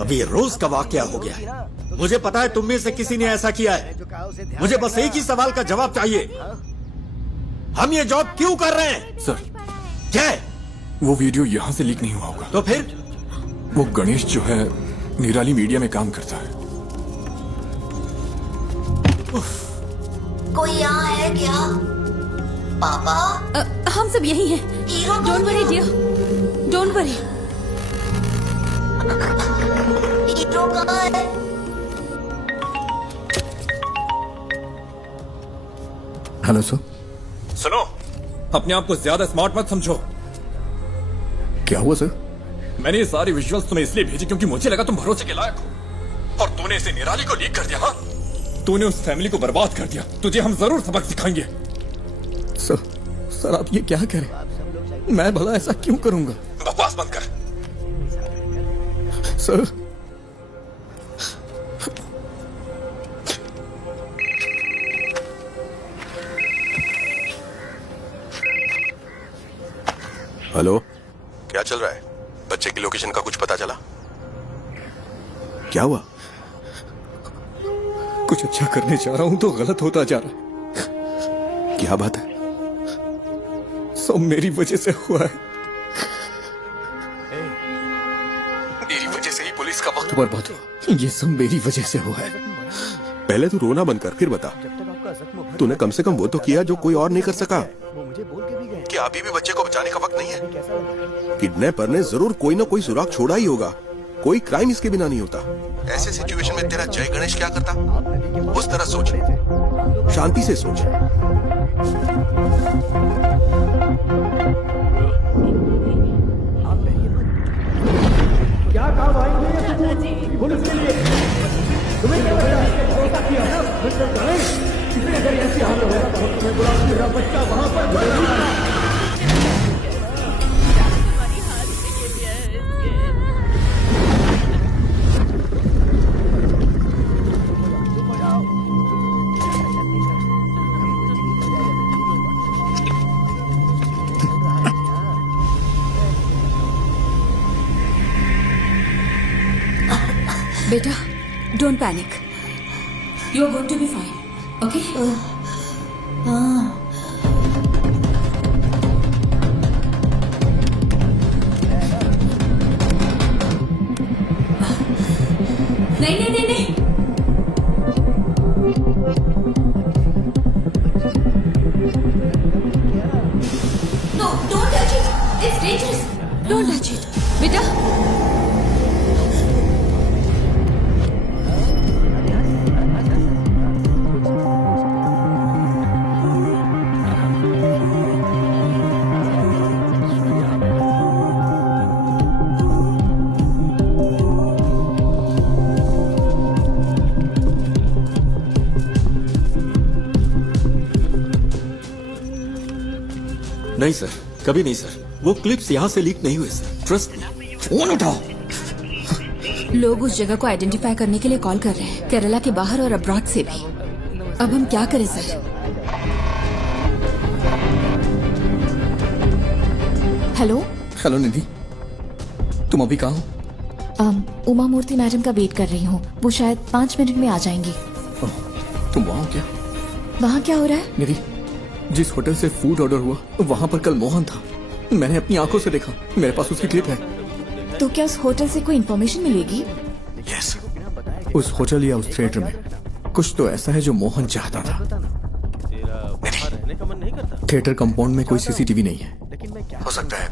अभी ये रोज का वाकया हो गया है। मुझे पता है तुम में से किसी ने ऐसा किया है। मुझे बस एक ही सवाल का जवाब चाहिए। हम ये जॉब क्यों कर रहे हैं? सर, क्या है? वो वीडियो यहाँ से लीक नहीं हुआ होगा। तो फिर? वो गणेश जो है निराली मीडिया में काम करता है। कोई यहाँ है क्या? पापा? हम सब यही हैं। Don't worry dear, don't worry. Hero कहाँ है? Hello sir. सुनो, अपने आप को ज्यादा स्मार्ट मत समझो। क्या हुआ सर? मैंने ये सारी विजुअल्स तुम्हें इसलिए भेजी क्योंकि मुझे लगा तुम भरोसे के लायक हो, और तूने इसे निराली को लीक कर दिया। हाँ, तूने उस फैमिली को बर्बाद कर दिया। तुझे हम जरूर सबक सिखाएंगे। सर आप ये क्या कह रहे हैं? मैं भला ऐसा क्यों करूंगा? बकवास बंद कर। सर, हेलो, क्या चल रहा है? बच्चे की लोकेशन का कुछ पता चला? क्या हुआ? कुछ अच्छा करने जा रहा हूं तो गलत होता जा रहा है। क्या बात है? सब मेरी वजह से हुआ है। मेरी वजह से ही पुलिस का वक्त बर्बाद हुआ। ये सब मेरी वजह से हुआ है। पहले तू रोना बंद कर, फिर बता। तूने कम से कम वो तो किया जो कोई और नहीं कर सका। क्या अभी भी बच्चे को बचाने का वक्त नहीं है? किडनैपर ने जरूर कोई ना कोई सुराग छोड़ा ही होगा। कोई क्राइम इसके बिना नहीं होता। ऐसे सिचुएशन में तेरा जय गणेश क्या करता? उस तरह सोच, शांति से सोच। क्या काम आएंगे पुलिस के लिए? तुम्हें भरोसा किया ना मिस्टर गणेश, इसलिए अगर ऐसी हालत होगा तो तुम्हें बुला मेरा बच्चा वहां पर बेटा, don't panic. You are going to be fine, okay? नहीं। No, don't touch it. It's dangerous. Don't touch it. बेटा, नहीं सर, कभी नहीं सर। वो क्लिप्स यहाँ से लीक नहीं हुए सर, ट्रस्ट मी। फोन उठाओ। लोग उस जगह को आइडेंटिफाई करने के लिए कॉल कर रहे हैं, केरला के बाहर और अब्रॉड से भी। अब हम क्या करें सर? हेलो निधि, तुम अभी कहाँ हो? उमा मूर्ति मैडम का वेट कर रही हूँ। वो शायद 5 मिनट में आ जाएंगी। तुम वहाँ क्या? वहाँ क्या हो रहा है? निधि, जिस होटल से फूड ऑर्डर हुआ वहाँ पर कल मोहन था। मैंने अपनी आंखों से देखा, मेरे पास उसकी क्लिप है। तो क्या उस होटल से कोई इन्फॉर्मेशन मिलेगी? यस, उस होटल या उस थिएटर में कुछ तो ऐसा है जो मोहन चाहता था। निधि, थिएटर कंपाउंड में कोई सीसीटीवी नहीं है। हो सकता है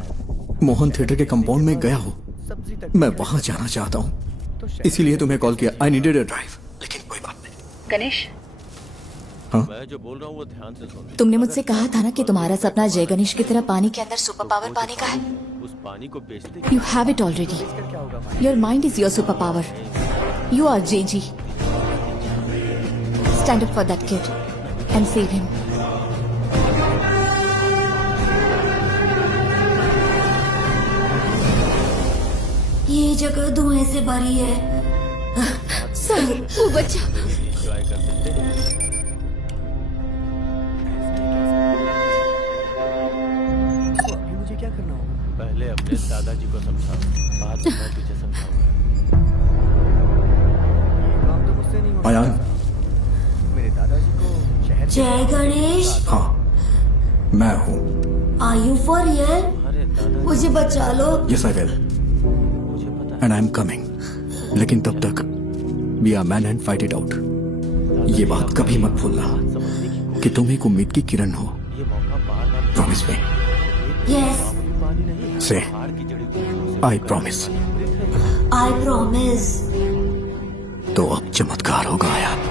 मोहन थिएटर के कंपाउंड में गया हो। मैं वहां जाना चाहता हूँ, इसीलिए तुम्हें कॉल किया। I needed a drive. लेकिन कोई बात नहीं। गणेश, हाँ? मैं जो बोल रहा हूँ वो ध्यान से सुन। तुमने मुझसे कहा था ना कि तुम्हारा सपना जय गणेश की तरह पानी के अंदर सुपर पावर पाने का है। उस पानी को बेचते you have it already. Your mind is your super power. You are JG. Stand up for that kid and save him. ये जगह धुएं से भरी है। सर, वो बच्चा। एंजॉय कर सकते हैं। तो अभी मुझे क्या करना होगा? पहले अपने दादाजी को समझाओ, बाद में मैं तुझे समझाऊंगा। ये काम तो मुझसे नहीं होगा। अयान। मेरे दादाजी को शहर जय गणेश। हाँ, मैं हूँ। Are you for real? मुझे बचा लो। Yes I will and I am coming. लेकिन तब तक be a man and fight it out. ये बात कभी मत भूलना कि तुम एक उम्मीद की किरण हो। Promise me. यस, से आई प्रॉमिस। I promise. तो अब चमत्कार होगा यार।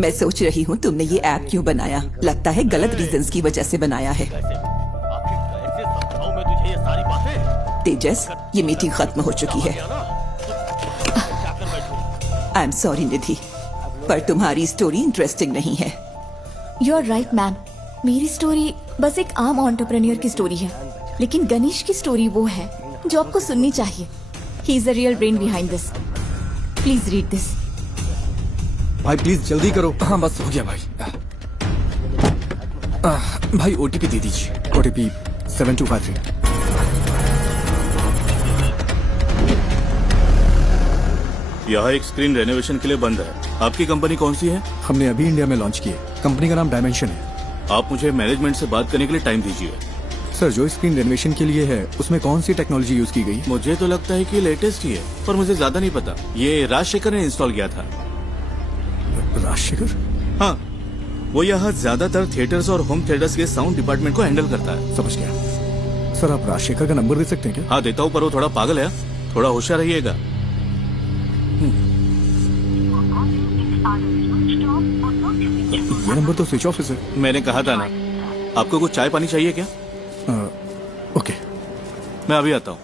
मैं सोच रही हूँ तुमने ये ऐप क्यों बनाया। लगता है गलत रीजंस की वजह से बनाया है। तेजस, ये मीटिंग खत्म हो चुकी है। आई एम सॉरी निधि, पर तुम्हारी स्टोरी इंटरेस्टिंग नहीं है। You are right ma'am. मेरी स्टोरी बस एक आम एंटरप्रेन्योर की स्टोरी है, लेकिन गणेश की स्टोरी वो है जो आपको सुननी चाहिए। He is the real brain behind this. Please read this. भाई प्लीज जल्दी करो। हाँ बस हो गया भाई। भाई ओटीपी दे दीजिए। ओटीपी 7253। यहाँ एक स्क्रीन रेनोवेशन के लिए बंद है। आपकी कंपनी कौन सी है? हमने अभी इंडिया में लॉन्च की है। कंपनी का नाम डायमेंशन है। आप मुझे मैनेजमेंट से बात करने के लिए टाइम दीजिए। सर, जो स्क्रीन रेनोवेशन के लिए है उसमें कौन सी टेक्नोलॉजी यूज की गई? मुझे तो लगता है कि लेटेस्ट ही है, पर मुझे ज्यादा नहीं पता। ये राजशेखर ने इंस्टॉल किया था। राजशेखर? हाँ, वो यहाँ ज्यादातर थिएटर्स और होम थिएटर्स के साउंड डिपार्टमेंट को हैंडल करता है। समझ गया। सर, आप राजशेखर का नंबर दे सकते हैं क्या? हाँ देता हूँ, पर वो थोड़ा पागल है। थोड़ा होशियार रहिएगा। ये नंबर तो स्विच ऑफ है सर। मैंने कहा था ना। आपको कुछ चाय पानी चाहिए क्या? ओके, मैं अभी आता हूँ।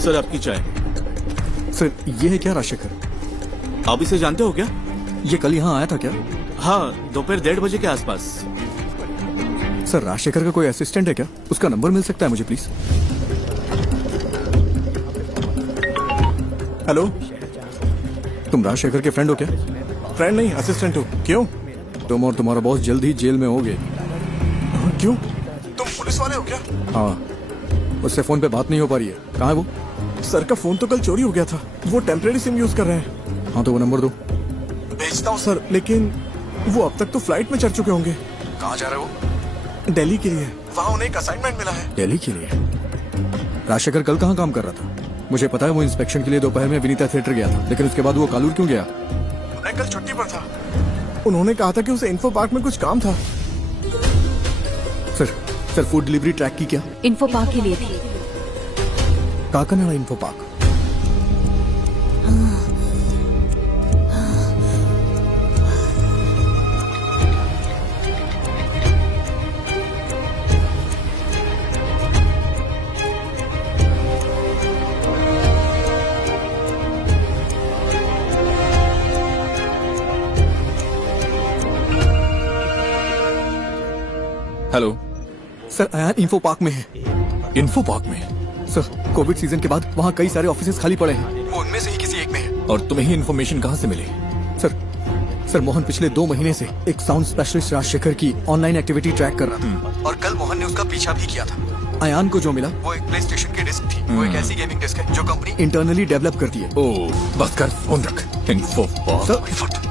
सर, आपकी चाय। सर, ये है क्या राजशेखर? आप इसे जानते हो क्या? ये कल यहाँ आया था क्या? हाँ, दोपहर 1:30 बजे के आसपास। सर, राजशेखर का कोई असिस्टेंट है क्या? उसका नंबर मिल सकता है मुझे प्लीज? हेलो, तुम राजशेखर के फ्रेंड हो क्या? फ्रेंड नहीं, असिस्टेंट हो। क्यों? तुम और तुम्हारा बॉस जल्द ही जेल में होगे। क्यों? तुम पुलिस वाले हो क्या? हाँ, उससे फोन पे बात नहीं हो पा रही है। कहाँ है वो? सर का फोन तो कल चोरी हो गया था। वो टेम्परेरी सिम यूज कर रहे हैं। हाँ, तो वो नंबर दो। भेजता हूँ सर, लेकिन वो अब तक तो फ्लाइट में चढ़ चुके होंगे। कहाँ जा रहे हो? दिल्ली के लिए। वहाँ उन्हें एक असाइनमेंट मिला है। दिल्ली के लिए? राजशेखर कल कहाँ काम कर रहा था? मुझे पता है वो इंस्पेक्शन के लिए दोपहर में विनीता थिएटर गया था, लेकिन उसके बाद वो कालूर क्यों गया? मैं कल छुट्टी पर था। उन्होंने कहा था कि उसे इन्फो पार्क में कुछ काम था। सर, फूड डिलीवरी ट्रैक की क्या? इन्फो पार्क के लिए थी। Kakkanad info park. Hello sir, Ayaan info park में है। इंफो पार्क में? सर, कोविड सीजन के बाद वहाँ कई सारे ऑफिसेस खाली पड़े हैं। वो उनमें से ही किसी एक में है। और तुम्हें ही इन्फॉर्मेशन कहाँ से मिली? सर मोहन पिछले 2 महीने से एक साउंड स्पेशलिस्ट राजशेखर की ऑनलाइन एक्टिविटी ट्रैक कर रहा था और कल मोहन ने उसका पीछा भी किया था। अयान को जो मिला वो एक प्ले स्टेशन की डिस्क थी। वो एक ऐसी गेमिंग डिस्क है जो कंपनी इंटरनली डेवलप करती है। ओह, बस कर, फोन रख। Info park.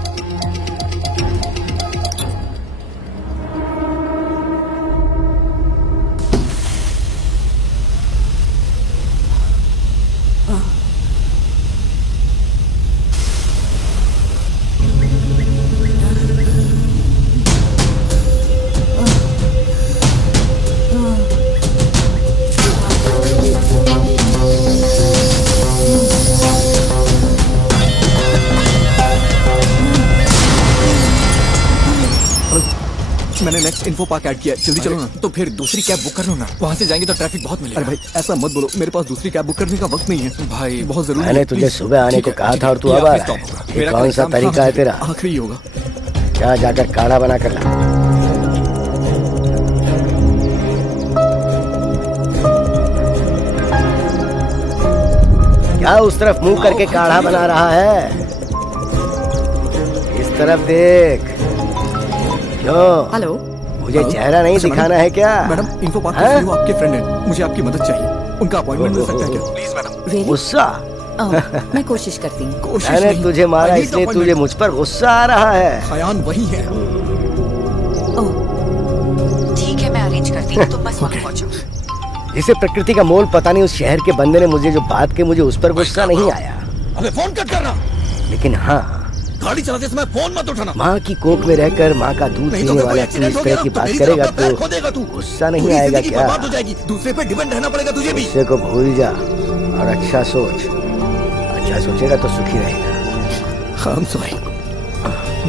मैंने नेक्स्ट इन्फो पार्क ऐड किया है, जल्दी चलो ना। तो फिर दूसरी कैब बुक कर लो ना, वहाँ से जाएंगे तो ट्रैफिक बहुत मिलेगा। अरे भाई ऐसा मत बोलो, मेरे पास दूसरी कैब बुक करने का वक्त नहीं है भाई, बहुत जरूरी है। मैंने तुझे सुबह आने को कहा था और तू अब आ रहा है। ये कौन सा तरीका है तेरा? आखिरी होगा। क्या जाकर काढ़ा बना कर ला। क्या उस तरफ मुंह करके काढ़ा बना रहा है? इस तरफ देख। क्यों? हेलो, मुझे चेहरा नहीं दिखाना है क्या? मैडम इन्फो पार्क में वो आपके फ्रेंड है, मुझे आपकी मदद चाहिए। उनका अपॉइंटमेंट मिल सकता है क्या? Please madam. गुस्सा? मैं कोशिश करती हूँ। मैंने तुझे मारा इसलिए तुझे मुझ पर गुस्सा आ रहा है। अयान वही है। ठीक है, मैं अरेंज करती हूँ, तुम बस वहाँ पहुँचो। जिसे प्रकृति का मोल पता नहीं, उस शहर के बंदे ने मुझे जो बात की, मुझे उस पर गुस्सा नहीं आया। अबे फोन कट करना। लेकिन हाँ, गाड़ी चलाते समय फोन मत उठाना। माँ की कोख में रहकर माँ का दूध पीने वाला तू इस तरह की बात करेगा तो गुस्सा नहीं आएगा क्या? बात हो जाएगी, दूसरे पे डिपेंड रहना पड़ेगा तुझे भी। गुस्से को भूल जा और अच्छा सोच। अच्छा सोचेगा तो सुखी रहेगा। I'm sorry।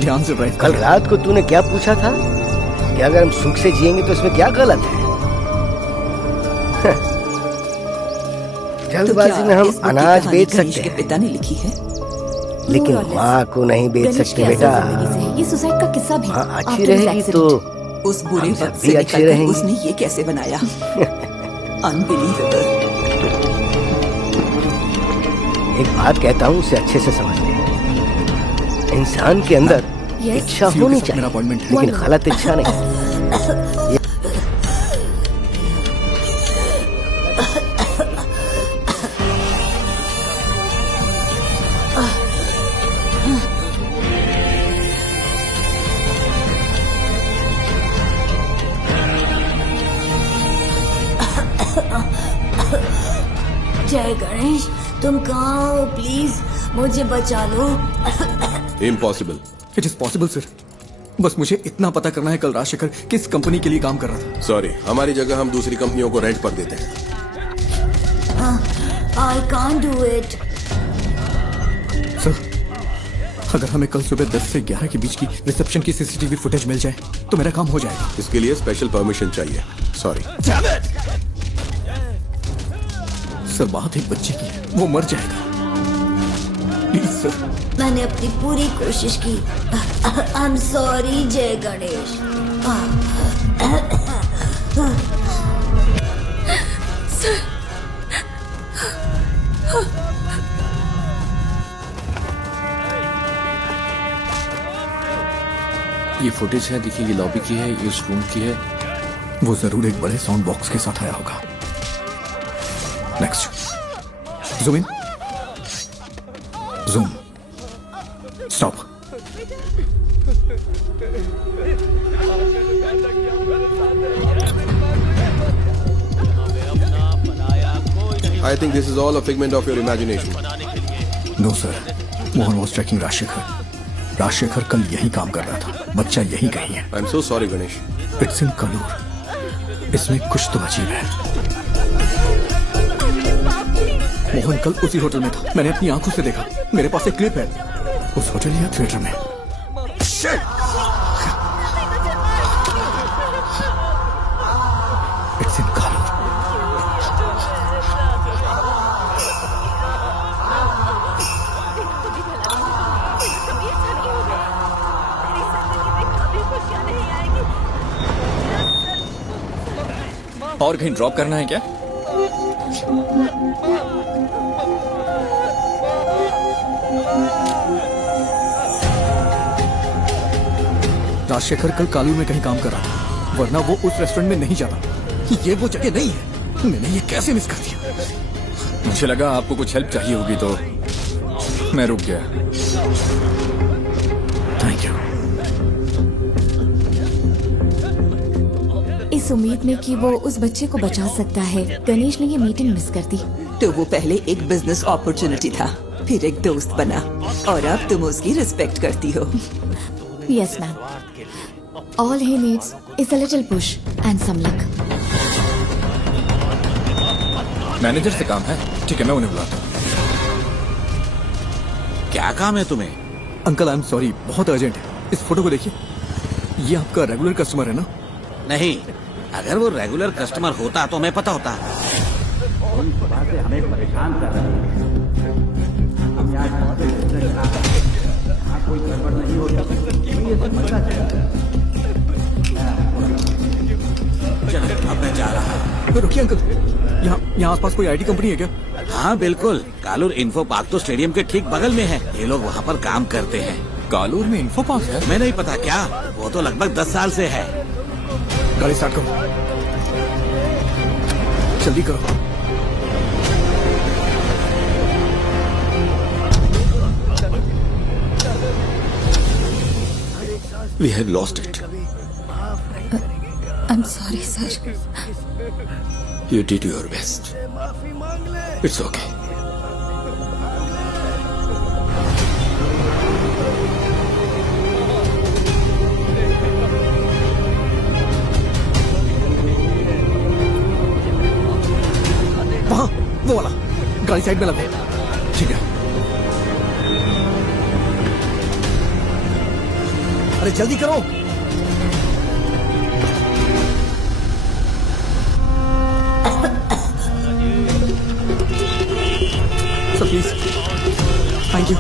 ध्यान से ड्राइव। कल रात को तूने क्या पूछा था कि अगर हम सुख से जिएंगे तो इसमें क्या गलत है? जल्दबाजी में हम अनाज बेच सकते हैं, पिता ने लिखी है, लेकिन माँ को नहीं बेच सकते बेटा। ये सुसाइड का किस्सा भी माँ अच्छी रहेगी तो उस बुरे वक्त भी से अच्छे निकलकर रहेंगे। उसने ये कैसे बनाया? अनबिलीवेबल। एक बात कहता हूँ, उसे अच्छे से समझ ले। इंसान के अंदर इच्छा होनी चाहिए, लेकिन गलत इच्छा नहीं। जय गणेश, तुम कहाँ हो? प्लीज मुझे बचा लो। Impossible. It is possible sir, बस मुझे इतना पता करना है कल राजशेखर किस कंपनी के लिए काम कर रहा था। सॉरी, हमारी जगह हम दूसरी कंपनियों को रेंट पर देते हैं। I can't do it. Sir, अगर हमें कल सुबह 10 से 11 के बीच की रिसेप्शन की सीसीटीवी फुटेज मिल जाए तो मेरा काम हो जाएगा। इसके लिए स्पेशल परमिशन चाहिए। सॉरी सर, बात एक बच्चे की है, वो मर जाएगा। Please sir. मैंने अपनी पूरी कोशिश की। आई एम सॉरी जय गणेश। ये फुटेज है, देखिए, ये लॉबी की है, ये उस रूम की है। वो जरूर एक बड़े साउंड बॉक्स के साथ आया होगा। Next, zoom in, zoom, stop. I think this is all a figment of your imagination. No sir, Mohan was tracking Rajshekhar. Rajshekhar कल यही काम कर रहा था, बच्चा यही कहीं है। I'm so sorry, Ganesh. It's in Kalur. इसमें कुछ तो अजीब है। मोहन कल उसी होटल में था, मैंने अपनी आंखों से देखा। मेरे पास एक क्लिप है, उस होटल या थिएटर में। It's in Kalur. और कहीं ड्रॉप करना है क्या? राजशेखर कल कालू में कहीं काम कर रहा था, वरना वो उस रेस्टोरेंट में नहीं जाता। ये वो जगह नहीं है। मैंने ये कैसे मिस कर दिया? मुझे लगा आपको कुछ हेल्प चाहिए होगी तो मैं रुक गया। Thank you. इस उम्मीद में कि वो उस बच्चे को बचा सकता है, गणेश ने ये मीटिंग मिस कर दी। तो वो पहले एक बिजनेस अपॉर्चुनिटी था, फिर एक दोस्त बना, और अब तुम उसकी रिस्पेक्ट करती हो। Yes ma'am, all he needs is a little push and some luck. Manager से काम है, ठीक है मैं उन्हें बुलाता हूँ। क्या काम है तुम्हें? अंकल आई एम सॉरी, बहुत अर्जेंट है। इस फोटो को देखिए, ये आपका रेगुलर कस्टमर है ना? नहीं, अगर वो रेगुलर कस्टमर होता तो हमें पता होता। उन सुबह से हमें परेशान कर रहे हैं। हम आज बहुत यहाँ कोई गड़बड़ नहीं हो सकती, ये समझना चाहिए। चलो अब मैं जा रहा हूँ। रुकिए अंकल, यहाँ आसपास कोई आईटी कंपनी है क्या? हाँ बिल्कुल, कालूर इन्फो पार्क तो स्टेडियम के ठीक बगल में है। ये लोग वहाँ पर काम करते हैं। कालूर में इन्फो पार्क है? मैं नहीं पता क्या, वो तो लगभग 10 साल से है। गाड़ी स्टार्ट करो, जल्दी करो। We have lost it. I'm sorry, sir. You did your best. It's okay. वहाँ, वो वाला, गाड़ी साइड में लगाओ। ठीक है। अरे जल्दी करो। Sir please, thank you.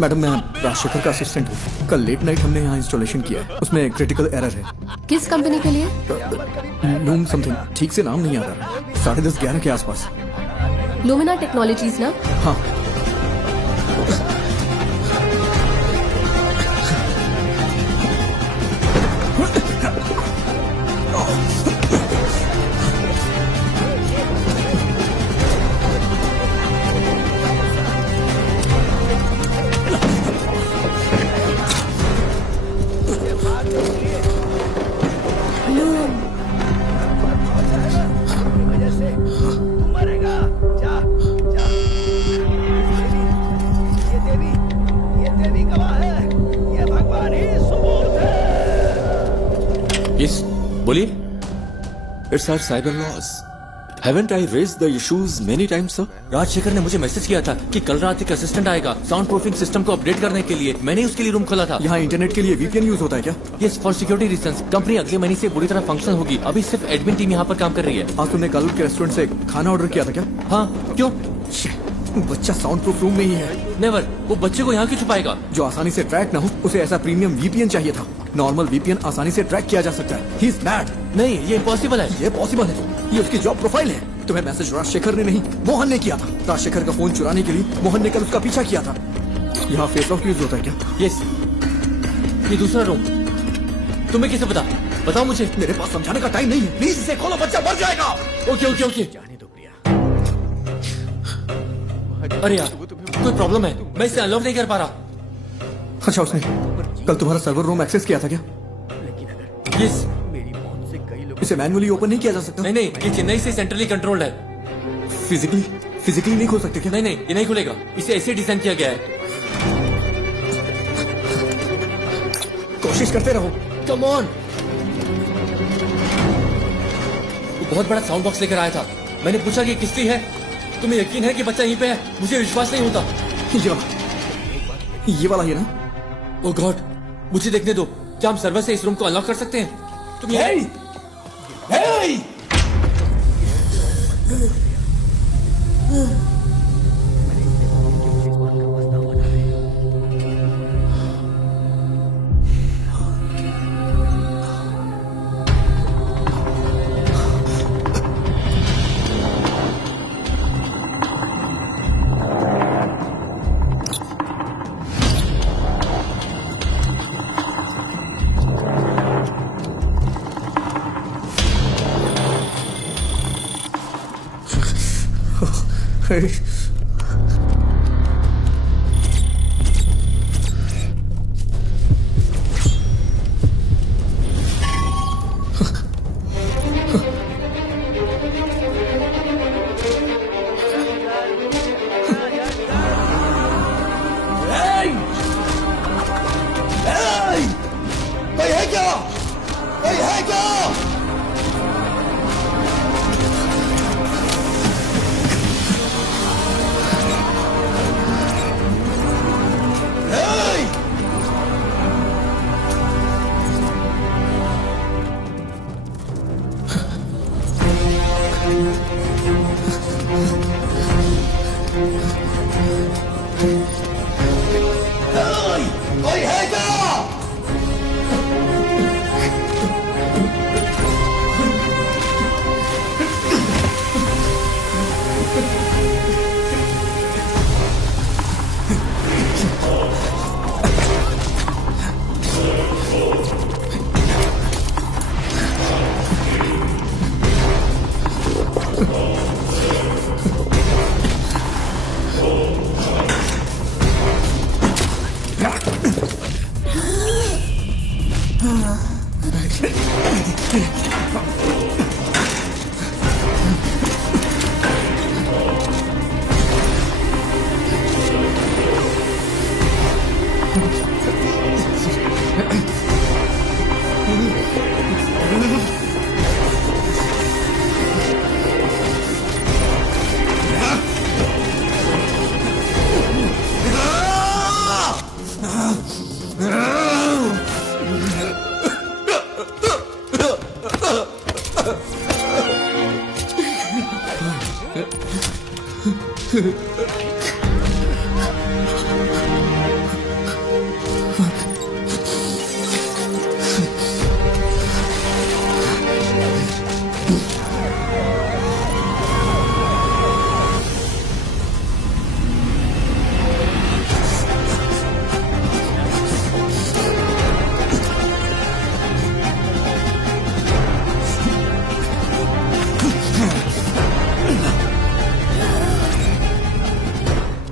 Madam मैं राजशेखर का असिस्टेंट हूँ। कल लेट नाइट हमने यहाँ इंस्टॉलेशन किया है, उसमें क्रिटिकल एरर है। किस कंपनी के लिए? लूम समथिंग, ठीक से नाम नहीं आ रहा। 10:30-11 के आसपास। लुमिना टेक्नोलॉजीज ना? हाँ। बोलिए। It's our cyber laws. Haven't I raised the issues many times, sir? Rajshekhar ने मुझे मैसेज किया था कि कल रात एक असिस्टेंट आएगा साउंड प्रूफिंग सिस्टम को अपडेट करने के लिए। मैंने उसके लिए रूम खोला था। यहाँ इंटरनेट के लिए VPN यूज होता है क्या? Yes, for security reasons. Company अगले महीने से बुरी तरह फंक्शन होगी। अभी सिर्फ एडमिन टीम यहाँ पर काम कर रही है। आज तुमने कालूर के रेस्टोरेंट से खाना ऑर्डर किया था क्या? हाँ, क्यों? बच्चा साउंड प्रूफ रूम में ही है। नेवर, वो बच्चे को यहाँ क्यों छुपाएगा? जो आसानी से ट्रैक ना हो, उसे ऐसा प्रीमियम VPN चाहिए था। नॉर्मल VPN आसानी से ट्रैक किया जा सकता है। He is mad। नहीं, ये इम्पॉसिबल है। ये पॉसिबल है, ये उसकी जॉब प्रोफाइल है। तुम्हें मैसेज राजशेखर ने नहीं, मोहन ने किया था। राजशेखर का फोन चुराने के लिए मोहन ने कल उसका पीछा किया था। यहाँ फेस लॉक यूज होता है क्या? यस, ये दूसरा रूम। तुम्हें कैसे पता? बताओ मुझे। मेरे पास समझाने का टाइम नहीं है, प्लीज इसे खोलो, बच्चा मर जाएगा। Okay okay okay. अरे यार, कोई प्रॉब्लम है, मैं इसे अनलॉक नहीं कर पा रहा। अच्छा, उसने कल तुम्हारा सर्वर रूम एक्सेस किया था क्या? यस। इसे मैन्युअली ओपन नहीं किया जा सकता? नहीं नहीं, ये चेन्नई से सेंट्रली कंट्रोल्ड है। फिजिकली नहीं खोल सकते क्या? नहीं नहीं, ये नहीं खुलेगा। इसे ऐसे डिजाइन किया गया है। कोशिश करते रहो। Come on. वो बहुत बड़ा साउंड बॉक्स लेकर आया था। मैंने पूछा कि किसकी है। तुम्हें यकीन है कि बच्चा यहीं पे है? मुझे विश्वास नहीं होता। ये वाला है ना? ओह गॉड, मुझे देखने दो। क्या हम सर्वर से इस रूम को अनलॉक कर सकते हैं? तुम कोई है क्या? कोई है क्या? कोई है क्या?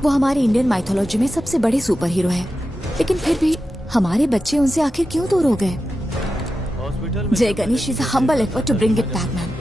वो हमारे इंडियन माइथोलॉजी में सबसे बड़े सुपर हीरो है, लेकिन फिर भी हमारे बच्चे उनसे आखिर क्यों दूर हो गए? Jai Ganesh is a humble effort to bring it back, man.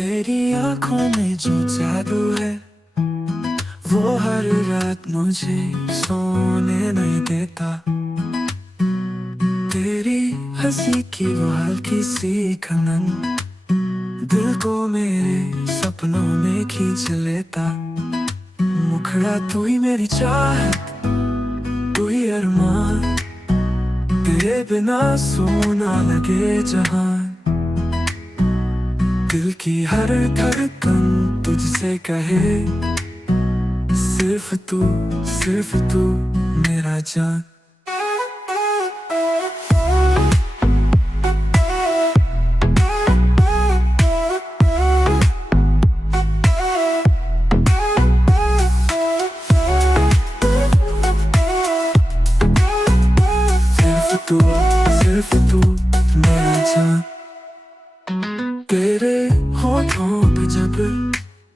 तेरी आंखों में जो जादू है वो हर रात मुझे सोने नहीं देता। तेरी हंसी की वो हल्की सी खनन दिल को मेरे सपनों में खींच लेता। मुखड़ा तू ही मेरी चाहत, तू ही अरमान, तेरे बिना सोना लगे जहान। दिल की हर धड़कन तुझसे कहे सिर्फ तू मेरा जान। सिर्फ तू मेरा जान। तेरे होठों पे जब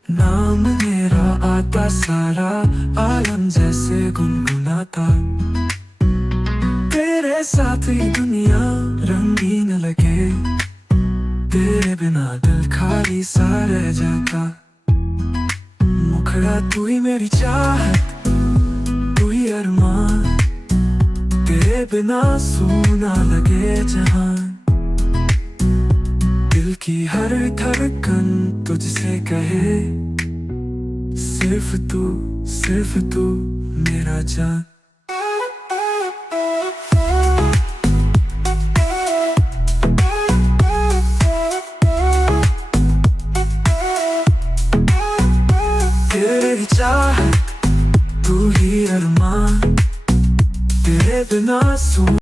नाम मेरा आता सारा आलम जैसे गुनगुनाता। तेरे साथ ही दुनिया रंगीन लगे, तेरे बिना दिल खाली सा रह जाता। मुखड़ा तू ही मेरी चाहत, तू ही अरमान, तेरे बिना सोना लगे जहान। दिल की हर धड़कन तुझसे कहे सिर्फ तू मेरा जान। तेरी चाहत, तू ही अरमान, तेरे बिना